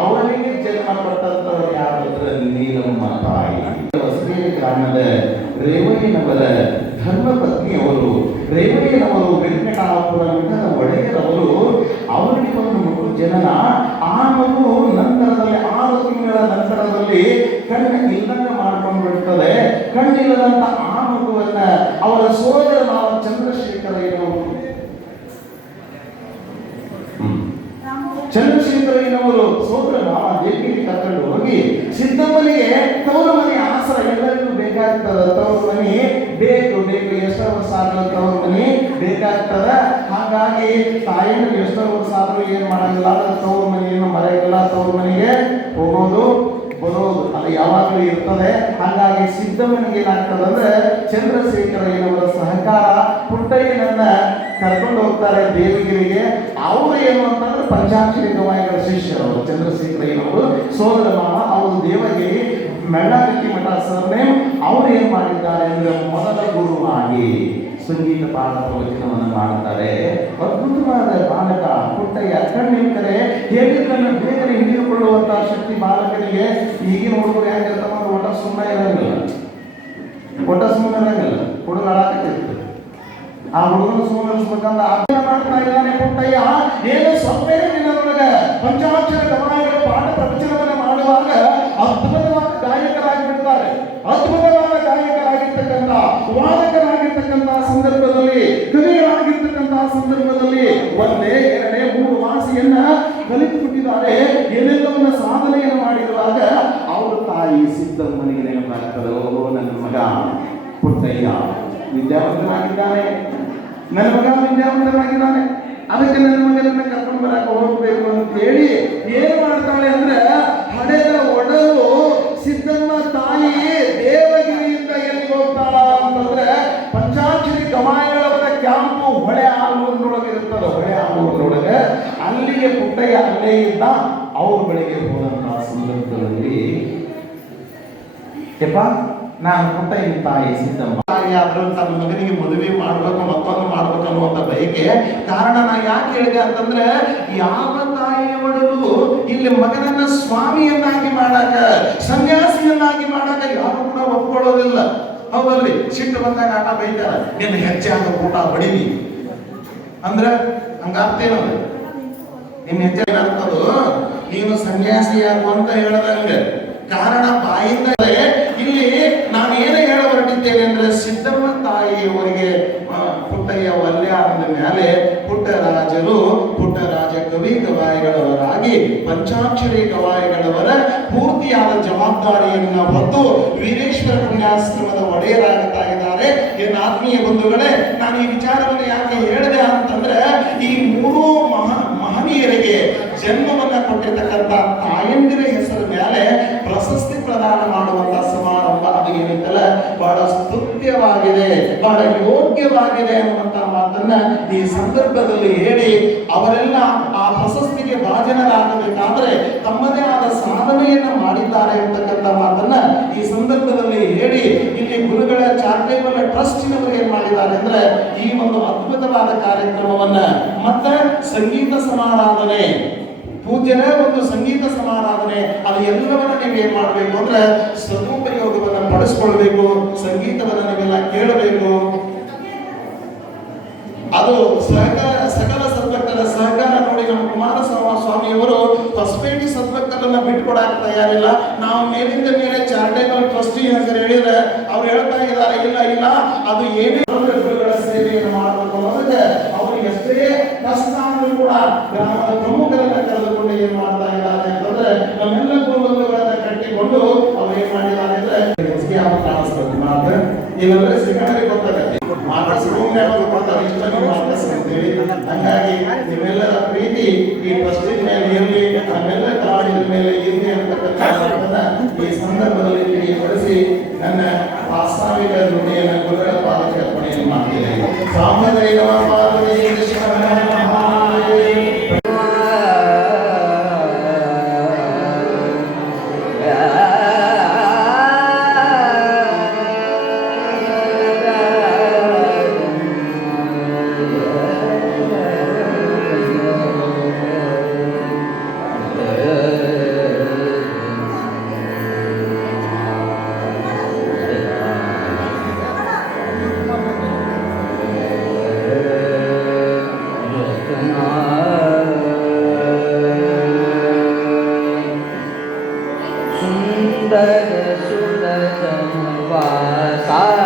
ಅವರಿಗೆ ಜನ್ಮ ಕೊಟ್ಟಂತವರು ಯಾರಾದ್ರೆ ನೀಲಮ್ಮ ತಾಯಿ. ಹೊಸಬೇರೆ ಗ್ರಾಮದ ರೇವಯ್ಯನವರ ಧರ್ಮಪತ್ನಿಯವರು, ರೇವಯ್ಯನವರು ವೆಂಕಟಾಪುರ ಮಠದ ಒಡೆಯರವರು, ಅವರಿಗೆ ಒಂದು ಮಗು ಜನನ. ಆ ಮಗು ನಂತರದಲ್ಲಿ 6 ತಿಂಗಳ ನಂತರದಲ್ಲಿ ಕಣ್ಣ ಇಲ್ಲಂಗ ಮಾಡ್ಕೊಂಡು ಬಿಡ್ತದೆ. ಕಣ್ಣಿಲ್ಲದಂತ ಆ ಮಗುವನ್ನ ಅವರ ಸೋದರ ಮಾವ ಚಂದ್ರಶೇಖರಯ್ಯನವರು ಸೋದರ ಮಾವ ದೇವಿಗೆ ಕರ್ಕೊಂಡು ಹೋಗಿ ಸಿದ್ದಮ್ಮನಿಗೆ ತವರು ಮನೆ ಆಸರ ಎಲ್ಲರಿಗೂ ಬೇಕಾಗ್ತದ. ತವರು ಮನೆ ಬೇಕು ಎಷ್ಟೋ ವರ್ಷ ಆದ್ರೂ ತವರು ಮನೆ ಬೇಕಾಗ್ತದ. ಹಾಗಾಗಿ ತಾಯಿನ ಎಷ್ಟೋ ವರ್ಷ ಆದ್ರೂ ಏನ್ ಮಾಡಂಗಿಲ್ಲ, ತವರು ಮನೆಯನ್ನು ಮರೆಯಲ್ಲ, ತವರು ಮನೆಗೆ ಹೋಗೋದು ಬರೋದು ಅದು ಯಾವಾಗಲೂ ಇರ್ತದೆ. ಹಾಗಾಗಿ ಸಿದ್ದಮ್ಮನಿಗೆ ಏನಾಗ್ತದೆ ಅಂದ್ರೆ ಚಂದ್ರಶೇಖರಯ್ಯನವರ ಸಹಕಾರ, ಪುಟ್ಟಯ್ಯನನ್ನ ಕರ್ಕೊಂಡು ಹೋಗ್ತಾರೆ ದೇವಿಗಿರಿಗೆ. ಅವರು ಏನು ಅಂತಂದ್ರೆ ಪಂಚಾಕ್ಷರಿ ಗವಾಯಿಗಳ ಶಿಷ್ಯರು ಚಂದ್ರಶೇಖರಯ್ಯನವರು ಸೋದರ ಮಾವ. ಅವರು ದೇವಗಿರಿ ಮೆಳ್ಳಗಟ್ಟಿ ಮಠ ಸರ್ನೇ. ಅವರು ಏನ್ ಮಾಡಿದ್ದಾರೆ ಅಂದ್ರೆ ಮೊದಲ ಗುರುವಾಗಿ ಸಂಗೀತ ಪಾಠ ಪ್ರವಚನವನ್ನು ಮಾಡುತ್ತಾರೆ. ಅದ್ಭುತವಾದ ಬಾಲಕ ಪುಟ್ಟಯ್ಯ. ಕಣ್ಣಿಂದರೆ ಹೇಳಿದ್ದನ್ನು ಬೇಗನೆ ಹಿಡಿದುಕೊಳ್ಳುವಂತಹ ಶಕ್ತಿ ಬಾಲಕನಿಗೆ. ಈಗಿನ ಹುಡುಗರು ಹೆಂಗಿರ್ತಾವ ಒಟ್ಟ ಸುಮ್ಮನೆ ಇರಂಗಿಲ್ಲ, ಹುಡುಗ ಅಳಾಕತ್ತಿತ್ತು. ಆ ಹುಡುಗನ ಸುಮ್ಮನಿಸ್ಬೇಕಂತ ಆಜ್ಞೆ ಮಾಡ್ತಾ ಇದ್ದಾನೆ ಪುಟ್ಟಯ್ಯ. ಏನು ಸೊಪ್ಪೇ ನಿನ್ನೊಳಗೆ ಪಂಚಾಕ್ಷರ ಗವಾಯಿಗಳು ಪಾಠ ಪ್ರವಚನವನ್ನು ಮಾಡುವಾಗ ಅದ್ಭುತವಾದ ಗಾಯಕರಾಗಿ ಬಿಡ್ತಾರೆ. ಅದ್ಭುತವಾದ ಗಾಯಕರಾಗಿರ್ತಕ್ಕಂಥ ವಾದಕರಾಗಿರ್ತಕ್ಕಂತಹ ಸಂದರ್ಭದಲ್ಲಿ, ಕವಿಗಳಾಗಿರ್ತಕ್ಕಂತಹ ಸಂದರ್ಭದಲ್ಲಿ ಒಂದೇ 2 3 ಭಾಷೆಯನ್ನ ಕಲಿತುಬಿಟ್ಟಿದ್ದಾರೆ. ಏನೆಲ್ಲವನ್ನ ಸಾಧನೆಯನ್ನು ಮಾಡಿರುವಾಗ ಅವ್ರ ತಾಯಿ ಸಿದ್ದಮ್ಮನಿಗೆ ನೆನಪಾಗ್ತದೆ, ಓ ನನ್ನ ಮಗ ಪುಟ್ಟಯ್ಯ ನನ್ನ ಮಗ ವಿದ್ಯಾವಂತನಾಗಿದ್ದಾನೆ, ಅದಕ್ಕೆ ನನ್ನ ಮಗನನ್ನ ಕರ್ಕೊಂಡು ಬರಕ್ಕೆ ಹೋಗ್ಬೇಕು ಅಂತ ಹೇಳಿ ಏನ್ ಮಾಡ್ತಾಳೆ ಅಂದ್ರೆ, ಹಡೆದ ಒಡಲು ಸಿದ್ದಮ್ಮ ತಾಯಿ ದೇವಗಿರಿಯಿಂದ ಎಲ್ಲಿ ಹೋಗ್ತಾಳ ಅಂತಂದ್ರೆ ಪಂಚಾಕ್ಷರಿ ಗವಾಯಿಗಳವರ ಕ್ಯಾಂಪು ಹೊಳೆ ಆಲೂರಿನೊಳಗೆ ಇರ್ತದೆ. ಹೊಳೆ ಆಲೂರಿನೊಳಗೆ ಅಲ್ಲಿಗೆ ಪುಟ್ಟಯ್ಯ ಅಲ್ಲೇ ಇದ್ದ. ಅವ್ರ ಬಳಿಗೆ ಹೋದಂತಹ ಸಂದರ್ಭದಲ್ಲಿ, ಯಪ್ಪ ನಾನು ಪುಟ್ಟಯ್ಯನ ತಾಯಿ ಸಿದ್ದಮ್ಮ ತಾಯಿ ಆದ್ರೂ ತನ್ನ ಮಗನಿಗೆ ಮದುವೆ ಮಾಡ್ಬೇಕು, ಮತ್ತೊಂದು ಮಾಡ್ಬೇಕು ಅನ್ನುವಂಥ ಬಯಕೆ. ಕಾರಣ ನಾ ಯಾಕೆ ಹೇಳಿದೆ ಅಂತಂದ್ರೆ, ಯಾವ ತಾಯಿಯ ಒಡಲು ಇಲ್ಲಿ ಮಗನನ್ನ ಸ್ವಾಮಿಯನ್ನಾಗಿ ಮಾಡಾಕ, ಸನ್ಯಾಸಿಯನ್ನಾಗಿ ಮಾಡಾಕ ಯಾರು ಕೂಡ ಒಪ್ಕೊಳ್ಳೋದಿಲ್ಲ. ಹೌದಲ್ರಿ? ಸಿಟ್ಟು ಬಂದಾಗ ಆಟ ಬೈತಾರ, ನಿನ್ನ ಹೆಚ್ಚಾದ ಊಟ ಬಡಿನಿ ಅಂದ್ರೆ ಹಂಗಾಗ್ತೇನೋ. ನಿನ್ನ ಹೆಚ್ಚಾಗ ಅರ್ಥದು ನೀನು ಸನ್ಯಾಸಿಯಾಗು ಅಂತ ಹೇಳದಂಗೆ. ಕಾರಣ ಬಾಯಿಂದ ಇಲ್ಲಿ ನಾನು ಏನು ಹೇಳ ಹೊರಟಿದ್ದೇನೆ ಅಂದ್ರೆ, ಸಿದ್ದಮ್ಮ ತಾಯಿಯವರಿಗೆ ಪುಟ್ಟಯ್ಯ ಒಲ್ಲೆ ಆದ ಮೇಲೆ ಪುಟ್ಟರಾಜರು ಪುಟ್ಟರಾಜ ಕವಿ ಗವಾಯಿಗಳವರಾಗಿ ಪಂಚಾಕ್ಷರಿ ಗವಾಯಿಗಳವರ ಪೂರ್ತಿಯಾದ ಜವಾಬ್ದಾರಿಯನ್ನ ಹೊತ್ತು ವೀರೇಶ್ವರ ಪುಣ್ಯಾಶ್ರಮದ ಒಡೆಯರಾಗುತ್ತಾ ಇದ್ದಾರೆ. ಏನು ಆತ್ಮೀಯ ಬಂಧುಗಳೇ, ನಾನು ಈ ವಿಚಾರವನ್ನು ಯಾಕೆ ಹೇಳಿದೆ ಅಂತಂದ್ರೆ, ಈ ಮೂರೂ ಮಹನೀಯರಿಗೆ ಜನ್ಮವನ್ನ ಕೊಟ್ಟಿರ್ತಕ್ಕಂಥ ತಾಯಂದಿರ ಹೆಸರ ಮೇಲೆ ಪ್ರಶಸ್ತಿ ಪ್ರದಾನ ಮಾಡುವಂತ ಸಮಾರಂಭ ಅದು ಏನಿತ್ತಲ್ಲ, ಬಹಳ ಸ್ತುತ್ಯವಾಗಿದೆ, ಬಹಳ ಯೋಗ್ಯವಾಗಿದೆ ಅನ್ನುವಂತ ಮಾತನ್ನ ಈ ಸಂದರ್ಭದಲ್ಲಿ ಹೇಳಿ, ಅವರೆಲ್ಲ ಆ ಪ್ರಶಸ್ತಿಗೆ ಭಾಜನರಾಗಬೇಕಾದ್ರೆ ತಮ್ಮದೇ ಆದ ಸಾಧನೆಯನ್ನ ಮಾಡಿದ್ದಾರೆ ಅಂತಕ್ಕಂಥ ಮಾತನ್ನ ಈ ಸಂದರ್ಭದಲ್ಲಿ ಹೇಳಿ, ಇಲ್ಲಿ ಗುರುಗಳ ಚಾರಿಟೇಬಲ್ ಟ್ರಸ್ಟಿನವರು ಏನ್ ಮಾಡಿದ್ದಾರೆ ಅಂದ್ರೆ, ಈ ಒಂದು ಅದ್ಭುತವಾದ ಕಾರ್ಯಕ್ರಮವನ್ನ ಮತ್ತೆ ಸಂಗೀತ ಸಮಾರಾಧನೆ, ಪೂಜ್ಯರ ಒಂದು ಸಂಗೀತ ಸಮಾರಾಧನೆ, ಅದು ಎಲ್ಲವನ್ನ ನೀವು ಏನ್ ಮಾಡಬೇಕು ಅಂದ್ರೆ ಸದುಪಯೋಗವನ್ನ ಪಡಿಸ್ಕೊಳ್ಬೇಕು. ಸಂಗೀತವನ್ನ ನೀವೆಲ್ಲ ಕೇಳಬೇಕು. ಅದು ಸಕಲ ಸದ್ಭಕ್ತರ ಸಹಕಾರ ನೋಡಿ ನಮ್ಮ ಕುಮಾರಸ್ವಾಮಿಯವರು ಹೊಸಪೇಟೆ ಸದ್ಭಕ್ತರನ್ನ ಬಿಟ್ಕೊಡಕ್ಕೆ ತಯಾರಿಲ್ಲ. ನಾವು ಮೇಲಿಂದ ಮೇಲೆ ಚಾರಿಟೇಬಲ್ ಟ್ರಸ್ಟಿ ಹೆಸರು ಹೇಳಿದ್ರೆ ಅವ್ರು ಹೇಳ್ತಾ ಇದ್ದಾರೆ, ಇಲ್ಲ ಇಲ್ಲ ಅದು ಏನೇ ಗುರುಗಳ ಸೇವೆಯನ್ನು ಮಾಡಬೇಕು ಅನ್ನೋದಕ್ಕೆ ಅವ್ರಿಗೆ ಎಷ್ಟೇ ಕಷ್ಟ ಆದ್ರೂ ಕೂಡ ಗ್ರಾಮದ ಪ್ರಮುಖರನ್ನ ಕರೆದುಕೊಂಡು ಏನ್ ಮಾಡ್ತಾ ಇದ್ದಾರೆ ಅಂತಂದ್ರೆ, ನಮ್ಮೆಲ್ಲ ಗುರುಗಳನ್ನ ಕಟ್ಟಿಕೊಂಡು ಅವ್ರು ಏನ್ ಮಾಡಿದ್ದಾರೆ ಅಂದ್ರೆ ಕಾಣಿಸ್ಬೇಕು ಮಾತ್ರ. ಇವೆಲ್ಲ ಸಿಗಂದ್ರೆ ಗೊತ್ತಾಗತ್ತೆ, ಹಂಗಾಗಿ ನಿಮ್ಮೆಲ್ಲರ ಪ್ರೀತಿ ಈ ಟ್ರಸ್ಟಿನ ಮೇಲೆ ಇರಲಿ, ನಮ್ಮೆಲ್ಲ ಕಾಡಿನ ಮೇಲೆ ಇರಲಿ ಅಂತಕ್ಕಂಥ ಈ ಸಂದರ್ಭದಲ್ಲಿ ತಿಳಿಯಪಡಿಸಿ ನನ್ನ ವಾಸ್ತವಿಕ ನುಡಿಯನ್ನು ಗುರುಗಳ ಪಾದಕ್ಕೆ ಅರ್ಪಣೆಯನ್ನು ಮಾಡ್ತಿದ್ದೇನೆ. ಸಾಮದೈವ ಪಾರ್ವತಿ Sura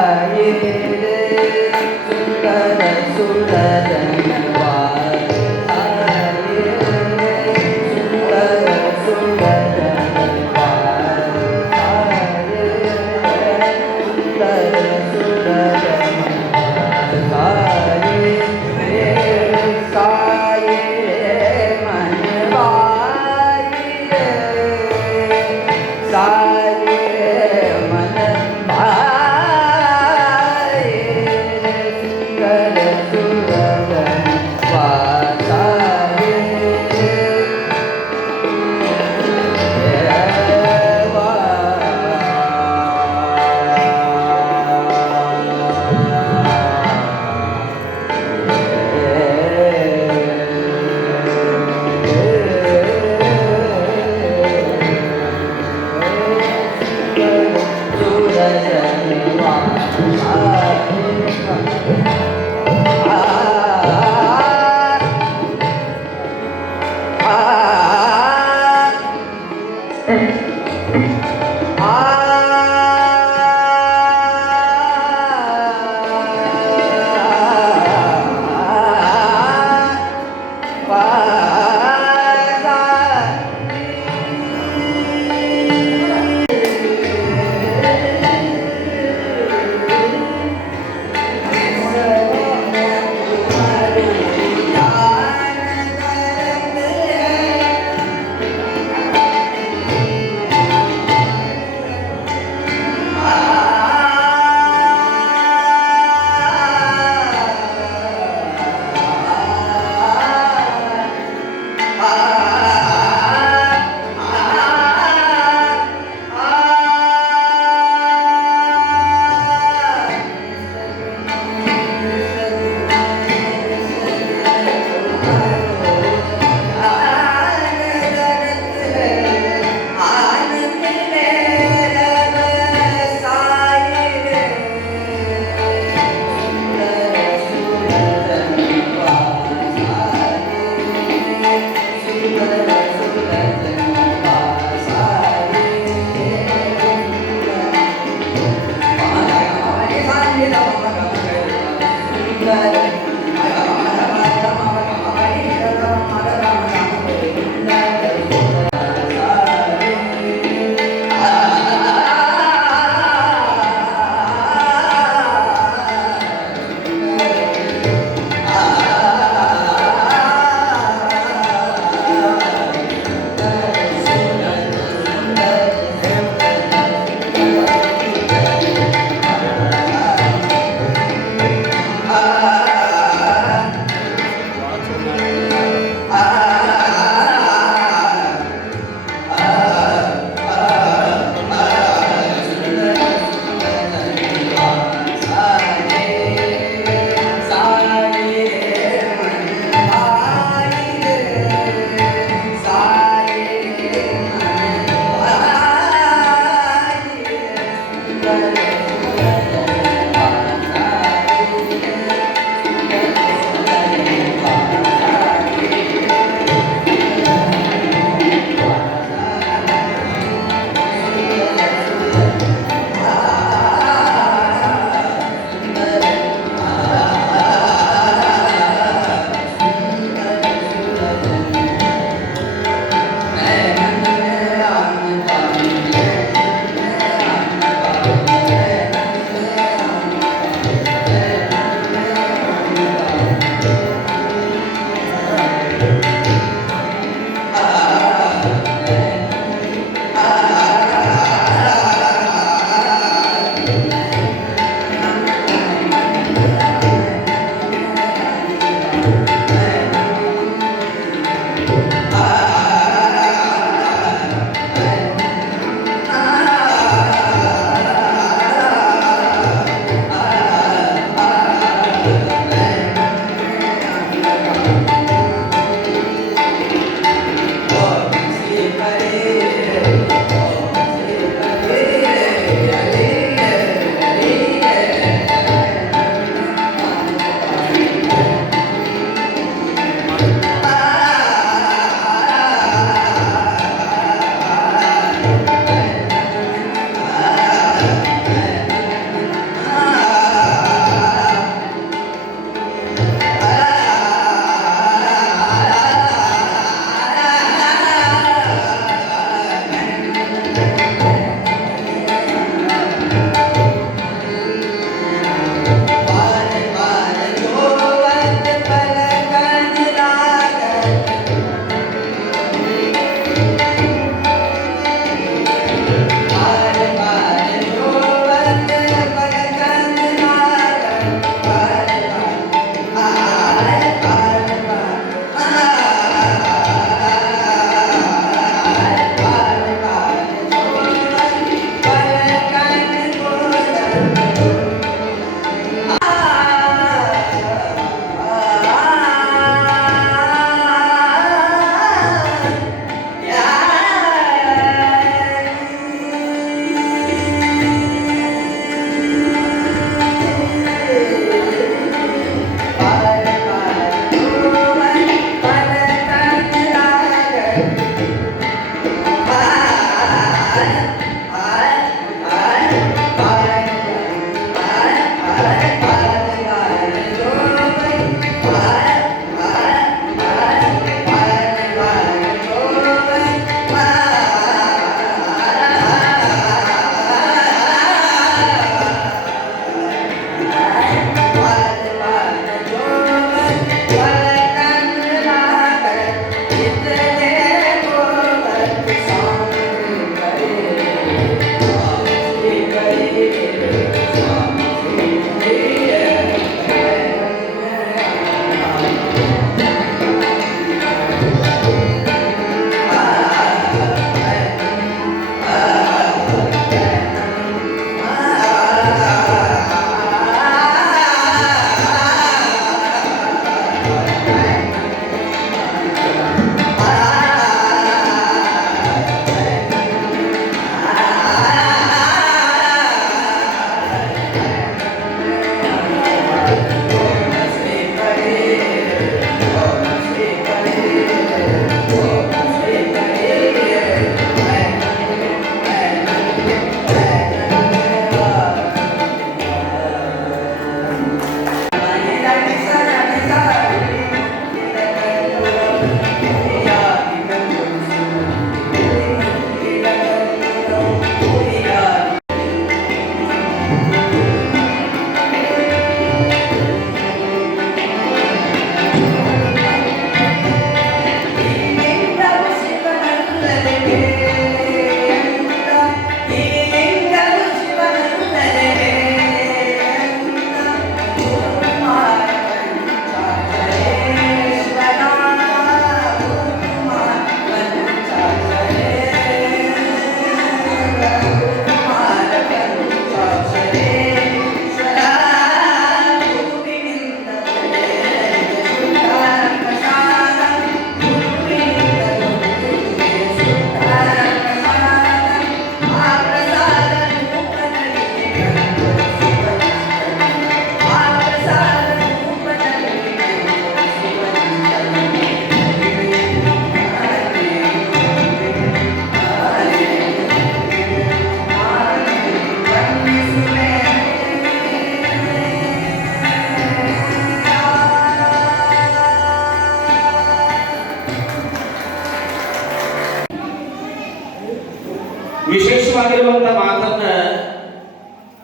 ವಿಶೇಷವಾಗಿರುವಂತ ಮಾತನ್ನ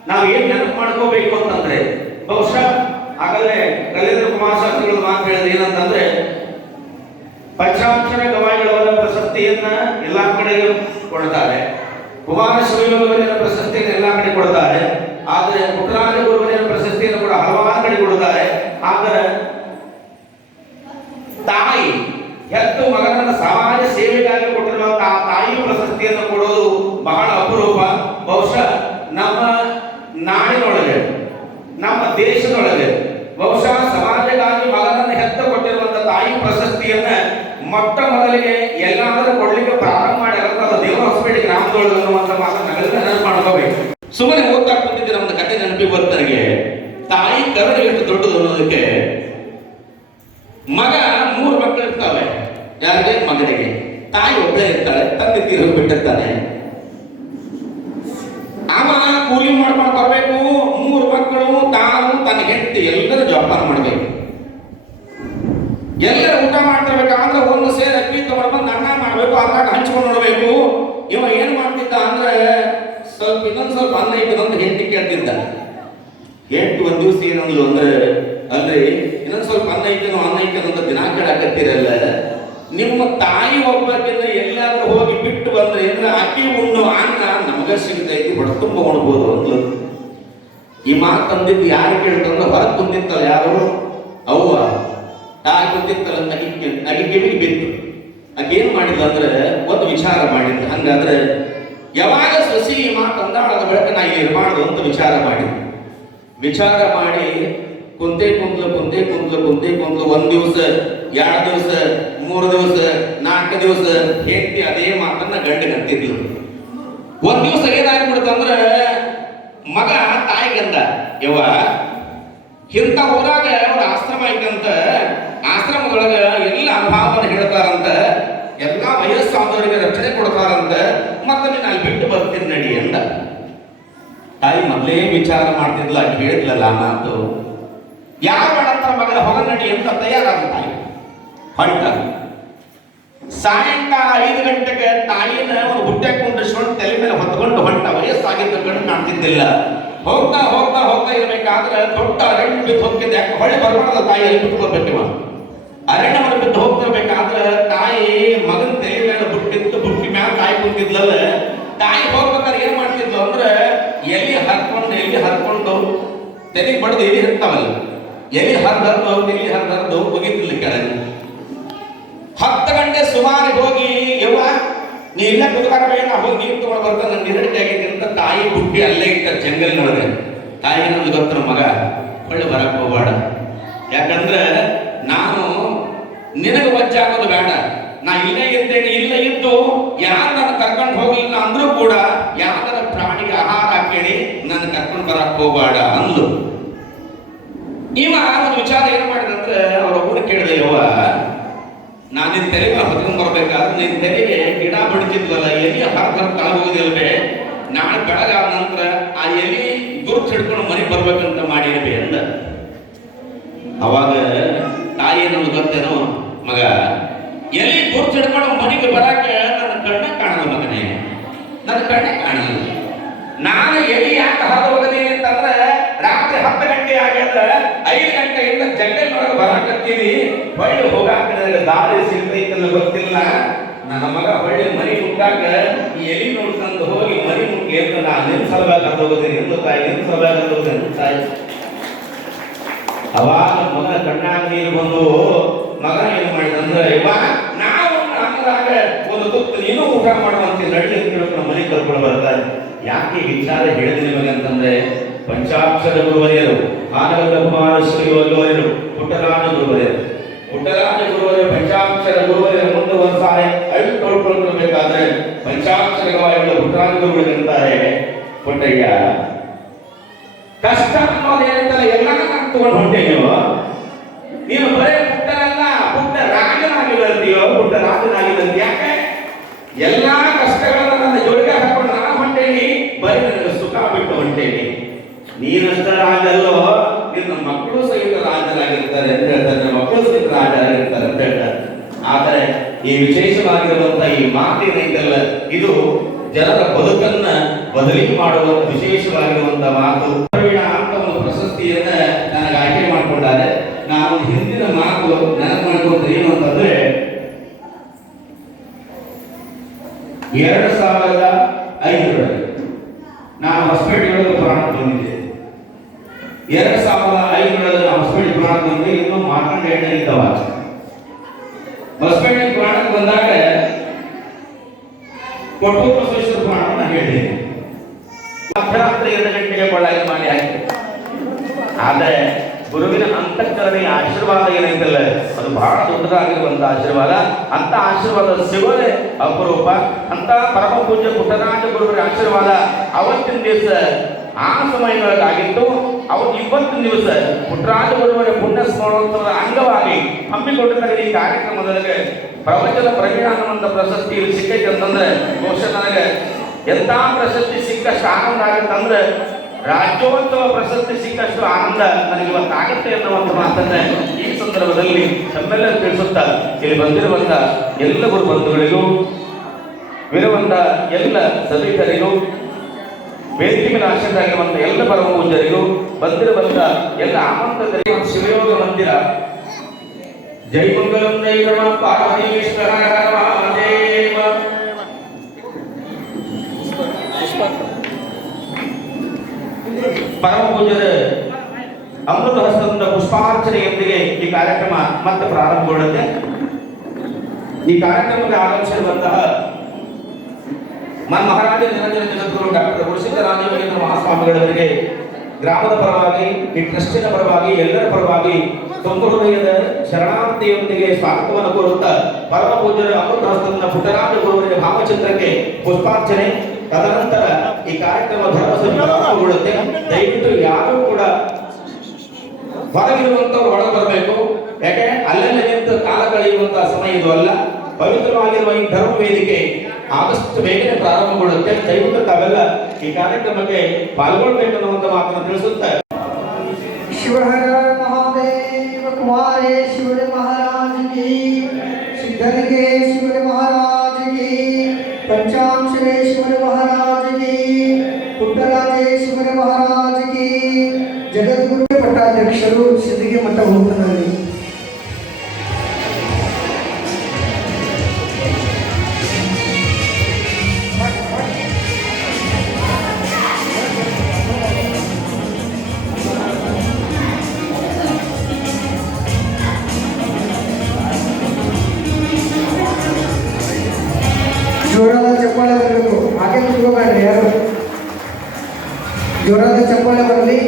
ನಾವು ಏನ್ ನೆನಪು ಮಾಡ್ಕೋಬೇಕು ಅಂತಂದ್ರೆ, ಬಹುಶಃ ಆಗಲೇ ಕಲೇಂದ್ರ ಕುಮಾರ್ ಶಾಸ್ತ್ರಿಗಳು ಮಾತು ಹೇಳಿದ ಏನಂತಂದ್ರೆ, ಪಂಚಾಕ್ಷರ ಗವಾಯಿಗಳವರ ಪ್ರಶಸ್ತಿಯನ್ನ ಎಲ್ಲಾ ಕಡೆ ಕೊಡ್ತಾರೆ, ಕುಮಾರಸ್ವಾಮಿಯವರ ಪ್ರಶಸ್ತಿಯನ್ನು ಎಲ್ಲಾ ಕಡೆ ಕೊಡ್ತಾರೆ, ಆದರೆ ಪುಟ್ಟರಾಜ ಗುರುವರ ಪ್ರಶಸ್ತಿಯನ್ನು ಕೂಡ ಹಲವಾರು ಕಡೆ ಕೊಡ್ತಾರೆ. ಆದರೆ ತಾಯಿ ಹೆತ್ತು ಮಗನನ್ನ ಸಮಾಜ ಸೇವೆಗಾಗಿ ಕೊಟ್ಟಿರುವಂತಹ ತಾಯಿ ಪ್ರಶಸ್ತಿಯನ್ನು ಕೊಡೋದು ಬಹಳ ಅಪರೂಪ. ಬಹುಶಃ ನಮ್ಮ ನಾಡಿನೊಳಗೆ, ನಮ್ಮ ದೇಶದೊಳಗೆ ಬಹುಶಃ ಸಮಾಜಕ್ಕಾಗಿ ಮಗನನ್ನು ಹೆತ್ತು ಕೊಟ್ಟಿರುವಂತಹ ತಾಯಿ ಪ್ರಶಸ್ತಿಯನ್ನ ಮೊಟ್ಟ ಮೊದಲಿಗೆ ಎಲ್ಲಾದರೂ ಕೊಡ್ಲಿಕ್ಕೆ ಪ್ರಾರಂಭ ಮಾಡ್ಯಾರ ದೇವರ ಹೊಸಪೇಟೆ ಗ್ರಾಮದೊಳಗೆ ಅನ್ನುವಂಥ ಮಾತನ್ನ ನಾವೆಲ್ಲ ನೆನಪು ಮಾಡ್ಕೋಬೇಕು. ಸುಮ್ಮನೆ ಓದ್ತಾ ಕೂತಿದ್ದೆ, ನಮ್ದು ಕತೆ ನೆನಪಿಗೆ ಬರ್ತಾರಿಗೆ. ತಾಯಿ ಕರುಣೆ ಎಷ್ಟು ದೊಡ್ಡದು ಅನ್ನೋದಕ್ಕೆ, ಮಗ 3 ಮಕ್ಕಳು ಇರ್ತಾವೆ. ಯಾರಿಗೆ? ಮಗನಿಗೆ. ತಾಯಿ ಒಬ್ಬಳೇ ಇರ್ತಾಳೆ, ತಂದೆ ತೀರು ಬಿಟ್ಟಿರ್ತಾನೆ. ಅವ ಕೂಲಿ ಮಾಡ್ಕೊಂಡು ಬರ್ಬೇಕು, 3 ಮಕ್ಕಳು, ತಾನು, ತನ್ನ ಹೆಂಡತಿ ಎಲ್ಲರೂ ಜವಾಬ್ದಾರ ಮಾಡ್ಬೇಕು. ಎಲ್ಲರೂ ಊಟ ಮಾಡ್ತಿರ್ಬೇಕಾದ್ರೆ ಒಂದು ಸೇರ್ ಅಕ್ಕಿ ತಗೊಂಡು ಬಂದು ಅನ್ನ ಮಾಡ್ಬೇಕು, ಅದ್ರಾಗ ಹಂಚ್ಕೊಂಡು ನೋಡ್ಬೇಕು. ಇವ ಏನ್ ಮಾಡ್ತಿದ್ದ ಅಂದ್ರೆ, ಸ್ವಲ್ಪ ಇನ್ನೊಂದು ಸ್ವಲ್ಪ ಅನ್ನ ಇದ್ದದಂತ ಹೆಂಡತಿ ಕೇಳ್ತಿದ್ದ. ಹೆಂಡತಿ ಒಂದ್ ದಿವಸ ಏನಂದ್ಲು ಅಂದ್ರೆ, ಅಲ್ರಿ ಇನ್ನೊಂದು ಸ್ವಲ್ಪ ಅನ್ನ ಐತೇನಂತ ದಿನ ಕೇಳಾಕತ್ತೀರಲ್ಲ, ನಿಮ್ಮ ತಾಯಿ ಒಬ್ಬಕ್ಕಿಂತ ಎಲ್ಲಾದ್ರೂ ಹೋಗಿ ಬಿಟ್ಟು ಬಂದ್ರೆ ಅಂದ್ರೆ ಅಕ್ಕಿ ಉಣ್ಣು ಅನ್ನ ನಮಗ ಸಿಗ್ತೈತಿ, ಹೊಡೆ ತುಂಬ ಉಣ್ಬೋದು ಅಂದ್ಲು. ಈ ಮಾತು ತಂದಿದ್ದು ಯಾರು ಕೇಳ್ತಂದ್ರೆ, ಹೊರಗೆ ಕುಂತಿತ್ತಲ್ಲ ಯಾರು, ಅವ್ವ ತಾಯಿ ಕುಂತಿತ್ತಲ್ಲ, ಅಗಿ ಕಿವಿಗೆ ಬಿತ್ತು. ಆಕೆ ಏನ್ ಮಾಡಿದ್ಲು ಅಂದ್ರೆ ಒಂದು ವಿಚಾರ ಮಾಡಿದ್ಲು. ಹಂಗಾದ್ರೆ ಯಾವಾಗ ಸೊಸಿ ಈ ಮಾತು ಅಂದಾಳದ ಬೆಳಕ ನಾ ಇಲ್ಲಿ ಇರಬಾರ್ದು ಅಂತ ವಿಚಾರ ಮಾಡಿ ಕುಂತೆ ಕುಂತ್ಲು 1 ದಿವಸ, 2 ದಿವಸ, 3 ದಿವಸ, 4 ದಿವಸ ಹೆಂಡತಿ ಅದೇ ಮಾತನ್ನ ಗಂಡಿಗೆ ಅಂತಿದ್ಲು. 1 ದಿವಸ ಏನಾಗ್ಬಿಡ್ತಂದ್ರೆ, ಮಗ ತಾಯಿಗಂದ, ಯವ್ವ ಇಂಥ ಊರಾಗ ಒಂದು ಆಶ್ರಮ ಐತಂತ, ಆಶ್ರಮದೊಳಗ ಎಲ್ಲ ಅನುಭವವನ್ನು ಹೇಳ್ತಾರಂತ, ಎಲ್ಲ ವಯಸ್ಸಾದವರಿಗೆ ರಕ್ಷಣೆ ಕೊಡ್ತಾರಂತ, ಮತ್ತೆ ನೀನು ಅಲ್ಲಿ ಬಿಟ್ಟು ಬರ್ತೀನಿ ನಡಿ ಅಂದ. ತಾಯಿ ಮೊದಲೇ ವಿಚಾರ ಮಾಡ್ತಿದ್ಲ, ಹೇಳಿದ್ಲಲ್ಲ ಆ ಮಾತು. ಯಾವ ಮಾಡಂತಾರ ಮಗನ ಹೊಗ ನಡಿ ಅಂತ ತಯಾರಾದ ತಾಯಿ ಹೊಂಟ. ಸಾಯಂಕಾಲ 5 ಗಂಟೆಗೆ ತಾಯಿನ ಒಂದು ಹುಟ್ಟೆ ಕುಂಡ್ರಿಸ್ಕೊಂಡು ತಲೆ ಮೇಲೆ ಹೊತ್ಕೊಂಡು ಹೊಂಟ. ವಯಸ್ಸಾಗಿದ್ದ ಕಣ್ಣು ಕಾಣ್ತಿದ್ದಿಲ್ಲ. ಹೋಗ್ತಾ ಹೋಗ್ತಾ ಹೋಗ್ತಾ ಇರ್ಬೇಕಾದ್ರೆ ದೊಡ್ಡ ಅರಣ್ಯ ಬಿದ್ದು ಹೋಗ್ತಿದ್ದೆ. ಯಾಕೆ ಹೊಳೆ ಬರ್ಬಾರ್ದ ತಾಯಿ ಅಲ್ಲಿ ಬಿಟ್ಟು ಬರ್ಬೇಕಿವ. ಅರಣ್ಯವನ್ನು ಬಿದ್ದು ಹೋಗ್ತಿರ್ಬೇಕಾದ್ರೆ ತಾಯಿ ಮಗನ ತಲೆ ಮೇಲೆ ಬುಟ್ಟಿ ಮ್ಯಾಲ ತಾಯಿ ಕುಂತಿದ್ಲಲ್ಲ. ತಾಯಿ ಹೋಗ್ಬೇಕಾದ್ರೆ ಏನ್ ಮಾಡ್ತಿದ್ಲು ಅಂದ್ರೆ, ಎಲ್ಲಿ ಹರ್ಕೊಂಡು ತೆಲಿಗೆ ಬಡ್ದು ಎಲ್ಲಿ ಇರ್ತಾವಲ್ಲ, ಎಲ್ಲಿ ಹರಿದು ಹೋಗಿದ್ದಿಲ್ಲ ಕೆಳಗೆ. 10 ಗಂಟೆ ಸುಮಾರು ಹೋಗಿ, ಯವ್ವ ನೀ ಇಲ್ಲ ಕುದುಕಾರಬೇಡ, ಹೋಗಿ ನೀರು ತಗೊಂಡು ಬರ್ತಾನೆ, ನನ್ನ ನಿರಡಿಕೆ ಆಗೈತಿ ಅಂತ ತಾಯಿ ಬುಟ್ಟಿ ಅಲ್ಲೇ ಇಟ್ಟ ಜಂಗಲ್ನೊಳಗೆ. ತಾಯಿಗೆ ನಮ್ಗೆ ಗೊತ್ತ, ಮಗ ಹೊಳ್ಳಿ ಬರಕ್ ಹೋಗ್ಬೇಡ, ಯಾಕಂದ್ರೆ ನಾನು ನಿನಗೆ ವಜ್ಜಾಗೋದು ಬೇಡ, ನಾ ಇಲ್ಲೇ ಇದ್ದೇನೆ. ಇಲ್ಲ ಇದ್ದು ಯಾರು ನನ್ನ ಕರ್ಕೊಂಡು ಹೋಗಲಿಲ್ಲ ಅಂದ್ರೂ ಕೂಡ ಯಾವ್ದಾರ ಪ್ರಾಣಿಗೆ ಆಹಾರ ಹಾಕೇಳಿ ನನ್ನ ಕರ್ಕೊಂಡು ಬರಕ್ ಹೋಗ್ಬೇಡ ಅಂದ್ಲು. ಇವ ಒಂದು ವಿಚಾರ ಏನ್ ಮಾಡಿದಂದ್ರೆ, ಅವ್ರ ಒಬ್ಬರು ಕೇಳಿದೆ, ಯವ್ವ ನಾನು ನಿನ್ ತೆಲೆಗೆ ಹೊತ್ಕೊಂಡ್ ಬರ್ಬೇಕಾದ್ರೆ ನಿನ್ ತೆಲೆಗೆ ಗಿಡ ಬಡಿತಿದ್ವಲ್ಲ, ಎಲ್ಲಿ ಹರಿದು ತಳಗೋದಿಲ್ವೇ, ನಾಳೆ ಬೆಳಗಾದ ನಂತರ ಆ ಎಲಿ ಗುರುತು ಹಿಡ್ಕೊಂಡು ಮನೆಗೆ ಬರ್ಬೇಕಂತ ಮಾಡಿರ್ಬೇ ಅಂದ. ಅವಾಗ ತಾಯಿ ನಮ್ಗೆ ಗೊತ್ತೇನೋ, ಮಗ ಎಲ್ಲಿ ಗುರುತು ಹಿಡ್ಕೊಂಡು ಮನೆಗೆ ಬರಕ್ಕೆ ನನ್ನ ಕಣ್ಣ ಕಾಣಲ್ಲ ಮಗನೇ, ನನ್ನ ಕಣ್ಣೆ ಕಾಣಲ್ಲ. ನಾನು ಎಲ್ಲಿ ಯಾಕೆ ಹರಿದು ಹೋಗದೆ ಅಂತಂದ್ರೆ, ರಾತ್ರಿ 10 ಗಂಟೆ ಆಗ್ಯದ, 5 ಗಂಟೆಯಿಂದ ಜಂಗಲ್ನೊಳಗೆ ಬರಾಕತ್ತೀವಿ, ಹೊಳ್ಳಿ ಹೋಗಾಕ ದಾರಿ ಸಿಗ್ತೈತಲ್ಲ ಗೊತ್ತಿಲ್ಲ. ನನ್ನ ಮಗ ಹೊಳ್ಳಿ ಮರಿ ಮುಟ್ಟಾಕ ಈ ಎಲಿ ನೋಡ್ಕೊಂಡು ಹೋಗಿ ಮರಿ ಮುಟ್ಟಿ ಅಂತ ನಾನು ನಿನ್ ಸಲುವಾಗಿ ಹೋಗೋದೇನೆ ಎಂದು ತಾಯಿ, ನಿನ್ ಸಲುವಾಗಿ ಹೋಗೋದೇನು ತಾಯಿ. ಅವಾಗ ಮಗನ ಕಣ್ಣಾಗ ನೀರು ಬಂದು, ಮಗ ಏನು ಮಾಡಿದಂದ್ರೆ, ನಾವು ಅನ್ನದಾಗ ಒಂದು ತುತ್ತು ನೀನು ಊಟ ಮಾಡುವಂತೆ ನಡಿ ಅಂತ ಹೇಳ್ಕೊಂಡು ಮನೆ ಕರ್ಕೊಂಡು ಬರ್ತಾರೆ. ಯಾಕೆ ವಿಚಾರ ಹೇಳಿದೆ ನಿಮಗೆ ಅಂತಂದ್ರೆ, ಪಂಚಾಕ್ಷರ ಗುರುವರಿಯರು, ಆನಗರ ಕುಮಾರಶ್ರೀ ವಲ್ಲವರಿಯರು, ಪುಟ್ಟರಾಜ ಗುರುವರಿಯರು ಪಂಚಾಕ್ಷರ ಗುರುವರಿಯರು ಮುಂದುವರೆಸಾರೆ ಅಳು ತೊಳ್ಕೊಳ್ಬೇಕಾದ್ರೆ ಪಂಚಾಕ್ಷರ ಗವಾಯಿಗಳು ಪುಟ್ಟರಾಜ ಗುರುಗಳು ಅಂತಾರೆ, ಪುಟ್ಟಯ್ಯ ಕಷ್ಟ ಅನ್ನೋದೇನಂತಲ್ಲ ಎಲ್ಲಾನು ನಾನು ತಗೊಂಡು ಹೊಂಟೆ. ನೀನು ಬರೇ ಪುಟ್ಟರಲ್ಲ, ಪುಟ್ಟ ರಾಜನಾಗಿಲ್ಲಂತೀಯೋ, ಪುಟ್ಟ ರಾಜನಾಗಿಲ್ಲಂತ. ಯಾಕೆ ಎಲ್ಲಾ ಕಷ್ಟಗಳನ್ನ ನನ್ನ ಜೋಡಿಗೆ ಹಾಕೊಂಡು ನಾನು ಹೊಂಟೇನಿ, ಬರೀ ನನಗೆ ಸುಖ ಬಿಟ್ಟು ಹೊಂಟೇನಿ. ನೀನಷ್ಟ ರಾಜಲ್ಲೋ, ನಿನ್ನ ಮಕ್ಕಳು ಸಹಿತ ರಾಜರಾಗಿರ್ತಾರೆ ಅಂತ ಹೇಳ್ತಾರೆ, ನನ್ನ ಮಕ್ಕಳು ಸಹಿತ ರಾಜರಾಗಿರ್ತಾರೆ ಅಂತ ಹೇಳ್ತಾರೆ. ಆದರೆ ಈ ವಿಶೇಷವಾಗಿರುವಂತಹ ಈ ಮಾತೇನೈತಲ್ಲ, ಇದು ಜನರ ಬದುಕನ್ನ ಬದಲಿ ಮಾಡುವ ವಿಶೇಷವಾಗಿರುವಂತಹ ಮಾತು ಪ್ರವೀಣ ಅಂತ ಒಂದು ಪ್ರಶಸ್ತಿಯನ್ನ ನನಗೆ ಆಯ್ಕೆ ಮಾಡಿಕೊಂಡಾರೆ. ನಾನು ಹಿಂದಿನ ಮಾತು ನೆನಪು ಮಾಡಿಕೊಂಡ್ರೆ ಏನು ಅಂತಂದ್ರೆ 2005 ನಾನು ಹೊಸಪೇಟೆಯೊಳಗೆ ಪುರಾಣ ಬಂದಿದ್ದೆ. 2005 ನಾವು ಹೊಸಪೇಟೆ ಪುರಾಣ ಬಂದ್ರೆ ಇನ್ನೂ ಮಾರ್ಕಂಡೇಯ ಇದ್ದವ. ಹೊಸಪೇಟೆ ಪುರಾಣಕ್ಕೆ ಬಂದಾಗ ಕೊಟ್ಟೂರು ಬಸವೇಶ್ವರ ಪುರಾಣವನ್ನು ಹೇಳಿದೆ. ಮಧ್ಯರಾತ್ರಿ 2 ಗಂಟೆಗೆ ಬಳ್ಳಾರಿ ಮಾಡಿ ಆಯ್ತು. ಆದರೆ ಗುರುವಿನ ಅಂತಃಕರಣೆಯ ಆಶೀರ್ವಾದ ಏನೈತಲ್ಲ ಅದು ಬಹಳ ದೊಡ್ಡದಾಗಿರುವಂತ ಆಶೀರ್ವಾದ. ಅಂತ ಆಶೀರ್ವಾದ ಸಿಗೋದೆ ಅಪರೂಪ. ಅಂತ ಪರಮ ಪೂಜ್ಯ ಪುಟ್ಟರಾಜ ಗುರುವಿನ ಆಶೀರ್ವಾದ ಅವತ್ತಿನ ದಿವಸ ಆ ಸಮಯದೊಳಗಾಗಿತ್ತು. ಅವತ್ತು ಇವತ್ತಿನ ದಿವಸ ಪುಟ್ಟರಾಜ ಗುರುವಿನ ಪುಣ್ಯ ಸ್ಮರಣೋತ್ಸವದ ಅಂಗವಾಗಿ ಹಮ್ಮಿಕೊಂಡಿದ್ದ ಈ ಕಾರ್ಯಕ್ರಮದೊಳಗೆ ಪ್ರವಚನ ಪ್ರವೀಣ ಅನ್ನುವಂಥ ಪ್ರಶಸ್ತಿ ಸಿಕ್ಕೈತೆ ಅಂತಂದ್ರೆ ಬಹುಶಃ ನನಗೆ ಎಂಥ ಪ್ರಶಸ್ತಿ ಸಿಕ್ಕಷ್ಟು ಆನಂದ ಆಗತ್ತಂದ್ರೆ ರಾಜ್ಯೋತ್ಸವ ಪ್ರಶಸ್ತಿ ಸಿಕ್ಕಷ್ಟು ಆನಂದ ನನಗೆ ಇವತ್ತು ಆಗತ್ತೆ ಅನ್ನುವಂಥ ಮಾತನ್ನ ಈ ಸಂದರ್ಭದಲ್ಲಿ ತಮ್ಮೆಲ್ಲ ತಿಳಿಸುತ್ತಾ ಇಲ್ಲಿ ಬಂದಿರುವಂತ ಎಲ್ಲ ಗುರು ಬಂಧುಗಳಿಗೂ ವಿರುವಂತ ಎಲ್ಲ ಸಭಿಕರಿಗೂ ವೇದಿಕೆ ಮೇಲೆ ಆಶ್ರಯರಾಗಿರುವಂತ ಎಲ್ಲ ಪರಮ ಪೂಜ್ಯರಿಗೂ ಬಂದಿರುವಂತ ಎಲ್ಲ ಆಮಂತ್ರಿತರಿಗೂ ಶಿವಯೋಗ ಮಂದಿರ ಜೈ ಮಂಗಲಂ ಜೈ ನಮ ಪಾರ್ವತೀಶ್ವರ ಮಹಾದೇವ. ಪರಮ ಪೂಜ್ಯರ ಅಮೃತ ಹಸ್ತದಿಂದ ಪುಷ್ಪಾರ್ಚನೆಯೊಂದಿಗೆ ಈ ಕಾರ್ಯಕ್ರಮ ಮತ್ತೆ ಪ್ರಾರಂಭಗೊಳ್ಳುತ್ತೆ. ಈ ಕಾರ್ಯಕ್ರಮಕ್ಕೆ ಆಗಮಿಸಿರುವಂತಹ ಮಹಾರಾಜ ನಿರಂಜನ ಜಗದ್ಗುರು ಡಾಕ್ಟರ್ ಗುರುಸಿದ್ದರಾಜೇಂದ್ರ ಮಹಾಸ್ವಾಮಿಗಳವರಿಗೆ ಗ್ರಾಮದ ಪರವಾಗಿ ಈ ಟ್ರಸ್ಟಿನ ಪರವಾಗಿ ಎಲ್ಲರ ಪರವಾಗಿ ತುಂಬ ಹೃದಯದ ಶರಣಾರ್ಥಿಯೊಂದಿಗೆ ಸ್ವಾಗತವನ್ನು ಕೋರುತ್ತಾ ಪರಮ ಪೂಜ್ಯರ ಅಮೃತ ಹಸ್ತದಿಂದ ಪುಟ್ಟರಾಜ ಗುರುವರಿಗೆ ಭಾವಚಿತ್ರಕ್ಕೆ ಪುಷ್ಪಾರ್ಚನೆ ತದನಂತರ ಈ ಕಾರ್ಯಕ್ರಮ ಧರ್ಮಸಭೆಗೊಳ್ಳುತ್ತೆ. ದಯವಿಟ್ಟು ಯಾರು ಕೂಡ ಹೊರಗಿರುವಂತವ್ರು ಒಳಗೆ ಬರಬೇಕು. ಯಾಕೆ ಅಲ್ಲೆಲ್ಲ ನಿಂತು ಕಾಲ ಕಳೆಯುವಂತಹ ಸಮಯ ಇದು ಅಲ್ಲ. ಪವಿತ್ರವಾಗಿರುವ ಈ ಧರ್ಮ ವೇದಿಕೆ ಆದಷ್ಟು ಬೇಗನೆ ಪ್ರಾರಂಭಗೊಳ್ಳುತ್ತೆ. ದಯವಿಟ್ಟು ತಾವೆಲ್ಲ ಈ ಕಾರ್ಯಕ್ರಮಕ್ಕೆ ಪಾಲ್ಗೊಳ್ಬೇಕನ್ನುವಂತ ಮಾತನ್ನು ತಿಳಿಸುತ್ತಾರೆ. ಶಿವಹರ ಮಹಾದೇವ ಕುಮಾರೇ ಶಿವರ ಮಹಾರಾಜ ಕಿ, ಸಿದ್ಧಲಿಂಗೇಶ್ವರ ಮಹಾರಾಜ ಕಿ, ಪಂಚಾಕ್ಷರೇಶ್ವರ ಮಹಾರಾಜ ಕಿ, ಪುಟ್ಟರಾಜೇಶ್ವರ ಮಹಾರಾಜ ಕಿ. ಜಗದ್ಗುರು ಪಟ್ಟಾಧ್ಯಕ್ಷರು ಸಿದ್ಧಿಗೆ ಮಠ ಹೋಗ್ತಾರೆ. ಜೋರಾದ ಚಪ್ಪಾಳೆ ಬರಬೇಕು. ಹಾಗೆ ನಿಂತ್ಕೋಬೇಡ್ರಿ ಯಾರು. ಜೋರಾದ ಚಪ್ಪಾಳೆ ಬರಲಿ.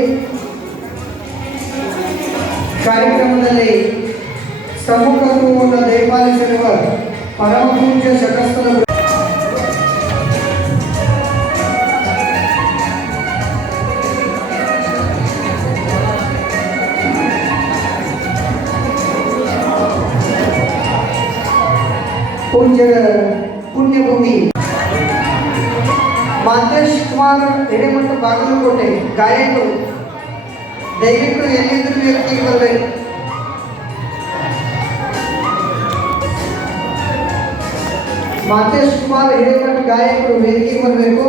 ಕಾರ್ಯಕ್ರಮದಲ್ಲಿ ಸಮ್ಮುಖತ್ವವನ್ನು ದಯಪಾಲಿಸಿರುವ ಪರಮ ಪೂಜ್ಯ ಶಕಸ್ಥಲ ಪೂಜ್ಯರ ಪುಣ್ಯಭೂಮಿ ಮಾತೇಶ್ ಕುಮಾರ್ ಹಿರೇಮಠ ಬಾಗಲಕೋಟೆ ಗಾಯಕರು ದಯವಿಟ್ಟು ಎಲ್ಲಿದ್ದರೂ ವ್ಯಕ್ತಿಗೆ ಬರಬೇಕು. ಮಾತೇಶ್ ಕುಮಾರ್ ಹಿರೇಮಠ ಗಾಯಕರು ವೇದಿಕೆಗೆ ಬರಬೇಕು.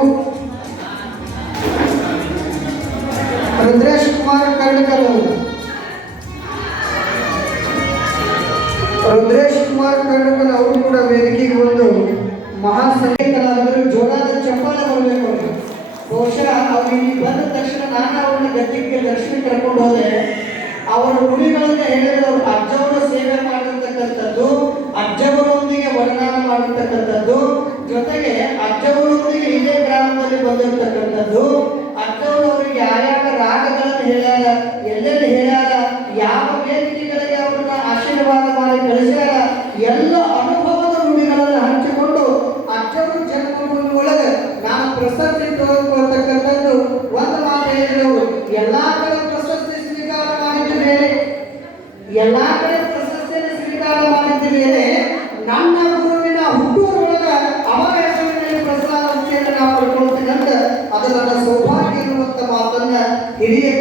ರುದ್ರೇಶ್ ಕುಮಾರ್ ಕರ್ಣಕರು ಅವರು ಕೂಡ ವೇದಿಕೆಗೆ ಬಂದು ಮಹಾಸಂಖ್ಯಕರಾದರು. ಜೋರಾದ ಚಪ್ಪಾಳೆ ಬರಬೇಕು. ಬಹುಶಃ ಅವರು ಇಲ್ಲಿ ಬಂದ ತಕ್ಷಣ ನಾನು ಅವ್ರನ್ನ ಗದ್ದಿಗೆ ದರ್ಶನ ಕರ್ಕೊಂಡು ಹೋದೆ. ಅವರ ನುಡಿಗಳನ್ನ ಹೇಳಿದ್ರೆ ಅವರು ಅಜ್ಜವರ ಸೇವೆ ಮಾಡಿರ್ತಕ್ಕಂಥದ್ದು, ಅಜ್ಜವರೊಂದಿಗೆ ವರ್ಣನ ಮಾಡಿರ್ತಕ್ಕಂಥದ್ದು, ಜೊತೆಗೆ ಅಜ್ಜವರೊಂದಿಗೆ ಇದೇ ಗ್ರಾಮದಲ್ಲಿ ಬಂದಿರತಕ್ಕಂಥದ್ದು, ಅಜ್ಜವರು ಅವರಿಗೆ ಯಾರ್ಯಾವ ರಾಗಗಳನ್ನು ಹೇಳ್ಯಾರ, ಎಲ್ಲೆಲ್ಲಿ ಹೇಳ್ಯಾರ, ಯಾವ ವೇದಿಕೆಗಳಿಗೆ ಅವ್ರನ್ನ ಆಶೀರ್ವಾದ ಮಾಡಿ ಕಳಿಸ್ಯಾರ, ಎಲ್ಲ ಅನುಭವದ ನುಡಿಗಳನ್ನು ಹಂಚಿಕೊಂಡು ಅಜ್ಜವರು ಜನ್ಮಭೂಮಿ ಒಳಗೆ ನಾನು ಪ್ರಶಸ್ತಿ ತೋರಿಕೊಳ್ತಕ್ಕಂಥದ್ದು ಒಂದು ಮಾತು ಹೇಳಿದವರು. ಎಲ್ಲಾ ಕಡೆ ಪ್ರಶಸ್ತಿ ಸ್ವೀಕಾರ ಮಾಡಿದ ಮೇಲೆ, ಎಲ್ಲಾ ಕಡೆ ಪ್ರಶಸ್ತಿಯನ್ನು ಸ್ವೀಕಾರ ಮಾಡಿದ ಮೇಲೆ ನನ್ನ ಗುರುವಿನ ಹುಟ್ಟೂರೊಳಗ ಅವರ ಹೆಸರಿನಲ್ಲಿ ಪ್ರಸಾದವನ್ನು ನಾವು ಪಡ್ಕೊಳ್ತಕ್ಕಂಥ ಅದು ನನ್ನ ಸೌಭಾಗ್ಯ ಇರುವಂತ ಮಾತನ್ನ ಹಿರಿಯ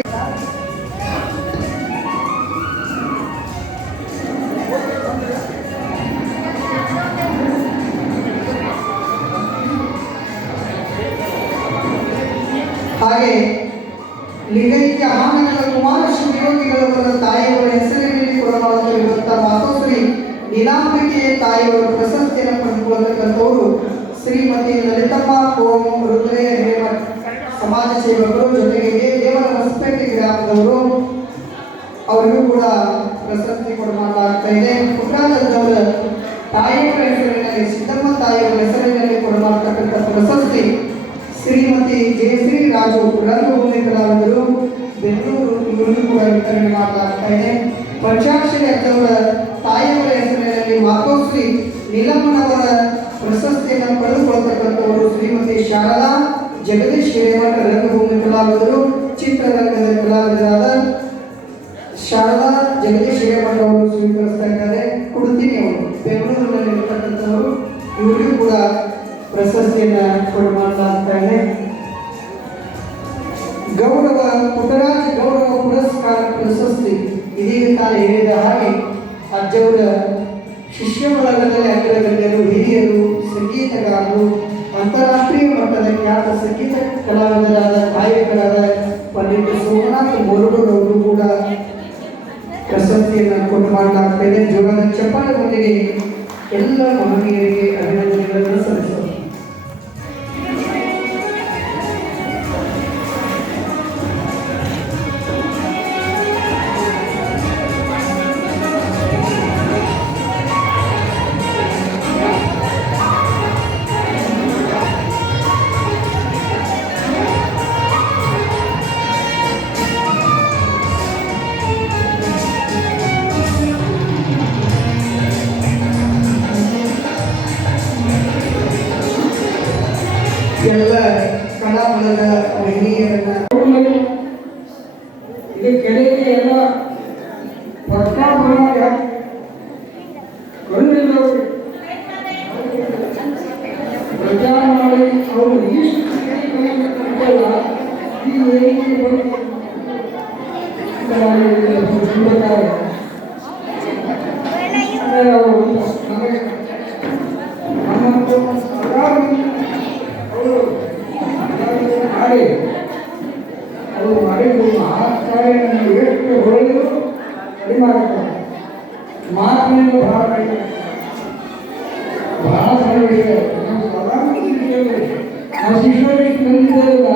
ಹಾಗೆ ಲಿಂಗೈಕ್ಯ ಆನಂದ ಕುಮಾರ ಶಿವಯೋಗಿಗಳವರ ತಾಯಿಯವರ ಹೆಸರಿನಲ್ಲಿ ಕೊಡಲಾಗುತ್ತಿರುವಂತಹ ಮಾತೋಶ್ರೀ ನೀಲಾಂಬಿಕೆಯ ತಾಯಿಯವರ ಪ್ರಶಸ್ತಿಯನ್ನು ಪಡೆದುಕೊಳ್ಳತಕ್ಕಂಥವರು ಶ್ರೀಮತಿ ಲಲಿತಮ್ಮ ಓಂ ರುದ್ರೇ ಹೇಮಠ್ ಸಮಾಜ ಸೇವಕರು, ಜೊತೆಗೆ ದೇವರ ಹೊಸಪೇಟೆ ಗ್ರಾಮದವರು, ಅವರಿಗೂ ಕೂಡ ಪ್ರಶಸ್ತಿ ಕೊಡಲಾಗ್ತಾ ಇದೆ. ಪುಟ್ಟರಾಜರವರ ತಾಯಿಯವರ ಹೆಸರಿನಲ್ಲಿ, ಸಿದ್ದಮ್ಮ ತಾಯಿಯವರ ಹೆಸರಿನಲ್ಲಿ ಕೊಡಲಾಗ್ತಕ್ಕಂಥ ಪ್ರಶಸ್ತಿ ಶ್ರೀಮತಿ ಜಯಶ್ರೀ ರಾಜು ರಂಗಭೂಮಿ ಕಲಾವಿದರು, ಬೆಂಗಳೂರು, ಇವರಿಗೂ ಕೂಡ ವಿತರಣೆ ಮಾಡಲಾಗ್ತಾ ಇದೆ. ಪಂಚಾಕ್ಷರಿ ಅಜ್ಜವರ ತಾಯಿಯವರ ಹೆಸರಿನಲ್ಲಿ ಮಾತೋಶ್ರೀ ನೀಲಮ್ಮನವರ ಪ್ರಶಸ್ತಿಯನ್ನು ಪಡೆದುಕೊಳ್ಳತಕ್ಕಂಥವರು ಶ್ರೀಮತಿ ಶಾರದಾ ಜಗದೀಶ್ ಹಿರೇಮಠ ರಂಗಭೂಮಿ ಕಲಾವಿದರು, ಚಿತ್ರರಂಗದ ಕಲಾವಿದರಾದ ಶಾರದಾ ಜಗದೀಶ್ ಹಿರೇಮಠ ಅವರು ಸ್ವೀಕರಿಸ್ತಾ ಇದ್ದಾರೆ. ಕುಡುತಿನಿ ಅವರು ಬೆಂಗಳೂರಿನಲ್ಲಿ ಇರ್ತಕ್ಕಂಥವರು, ಇವರಿಗೂ ಕೂಡ ಪ್ರಶಸ್ತಿಯನ್ನು ಕೊಡಲಾಗ್ತಾ ಇದೆ. ಗೌರವ ಪುಟ್ಟರಾಜ ಗೌರವ ಪುರಸ್ಕಾರ ಪ್ರಶಸ್ತಿ ಇದೀಗ ತಾನು ಹೇಳಿದ ಹಾಗೆ ಅಜ್ಜವರ ಶಿಷ್ಯ ಬಳಗದಲ್ಲಿ ಅಗ್ರಗಣ್ಯರು, ಹಿರಿಯರು, ಸಂಗೀತಗಾರರು, ಅಂತಾರಾಷ್ಟ್ರೀಯ ಮಟ್ಟದ ಖ್ಯಾತ ಸಂಗೀತ ಕಲಾವಿದರಾದ ಗಾಯಕರಾದ ಪಂಡಿತ ಸೋಮನಾಥ್ ಬೋರ್ಡೂರವರು ಕೂಡ ಪ್ರಶಸ್ತಿಯನ್ನು ಕೊಟ್ಟು ಮಾಡಲಾಗ್ತಾ ಇದೆ. ಜೋಗದ ಚಪ್ಪಾಳೆ ಮುಂದಿಗೆ ಎಲ್ಲ ಮಹನೀಯರಿಗೆ ಅಭಿನಂದನೆಗಳನ್ನು ಸಲ್ಲಿಸೋಣ. ಎಲ್ಲ ಕಲಾವಿದರ ಮಹಿಳೆಯರನ್ನ ಇದು ಕೆರೆಗೆ ಎಲ್ಲ ಪಟ್ಟ ಪ್ರಚಾರ ಮಾಡಿ ಅವರು ಮಾಡಿ ಅವರು ಮಾಡಿದ್ದು ಮಹಾಕಾರ್ಯವನ್ನು ಎಷ್ಟು ಹೊಳೆದು ಕಡಿಮೆ ಆಗ್ತದೆ. ಮಾತಿನಿಂದ ಬಹಳ ಕಡಿಮೆ, ಬಹಳ ಸರಳ ವಿಷಯ. ನಾವು ಶಿಕ್ಷಣ ಬಂದಿದ್ದೇವಲ್ಲ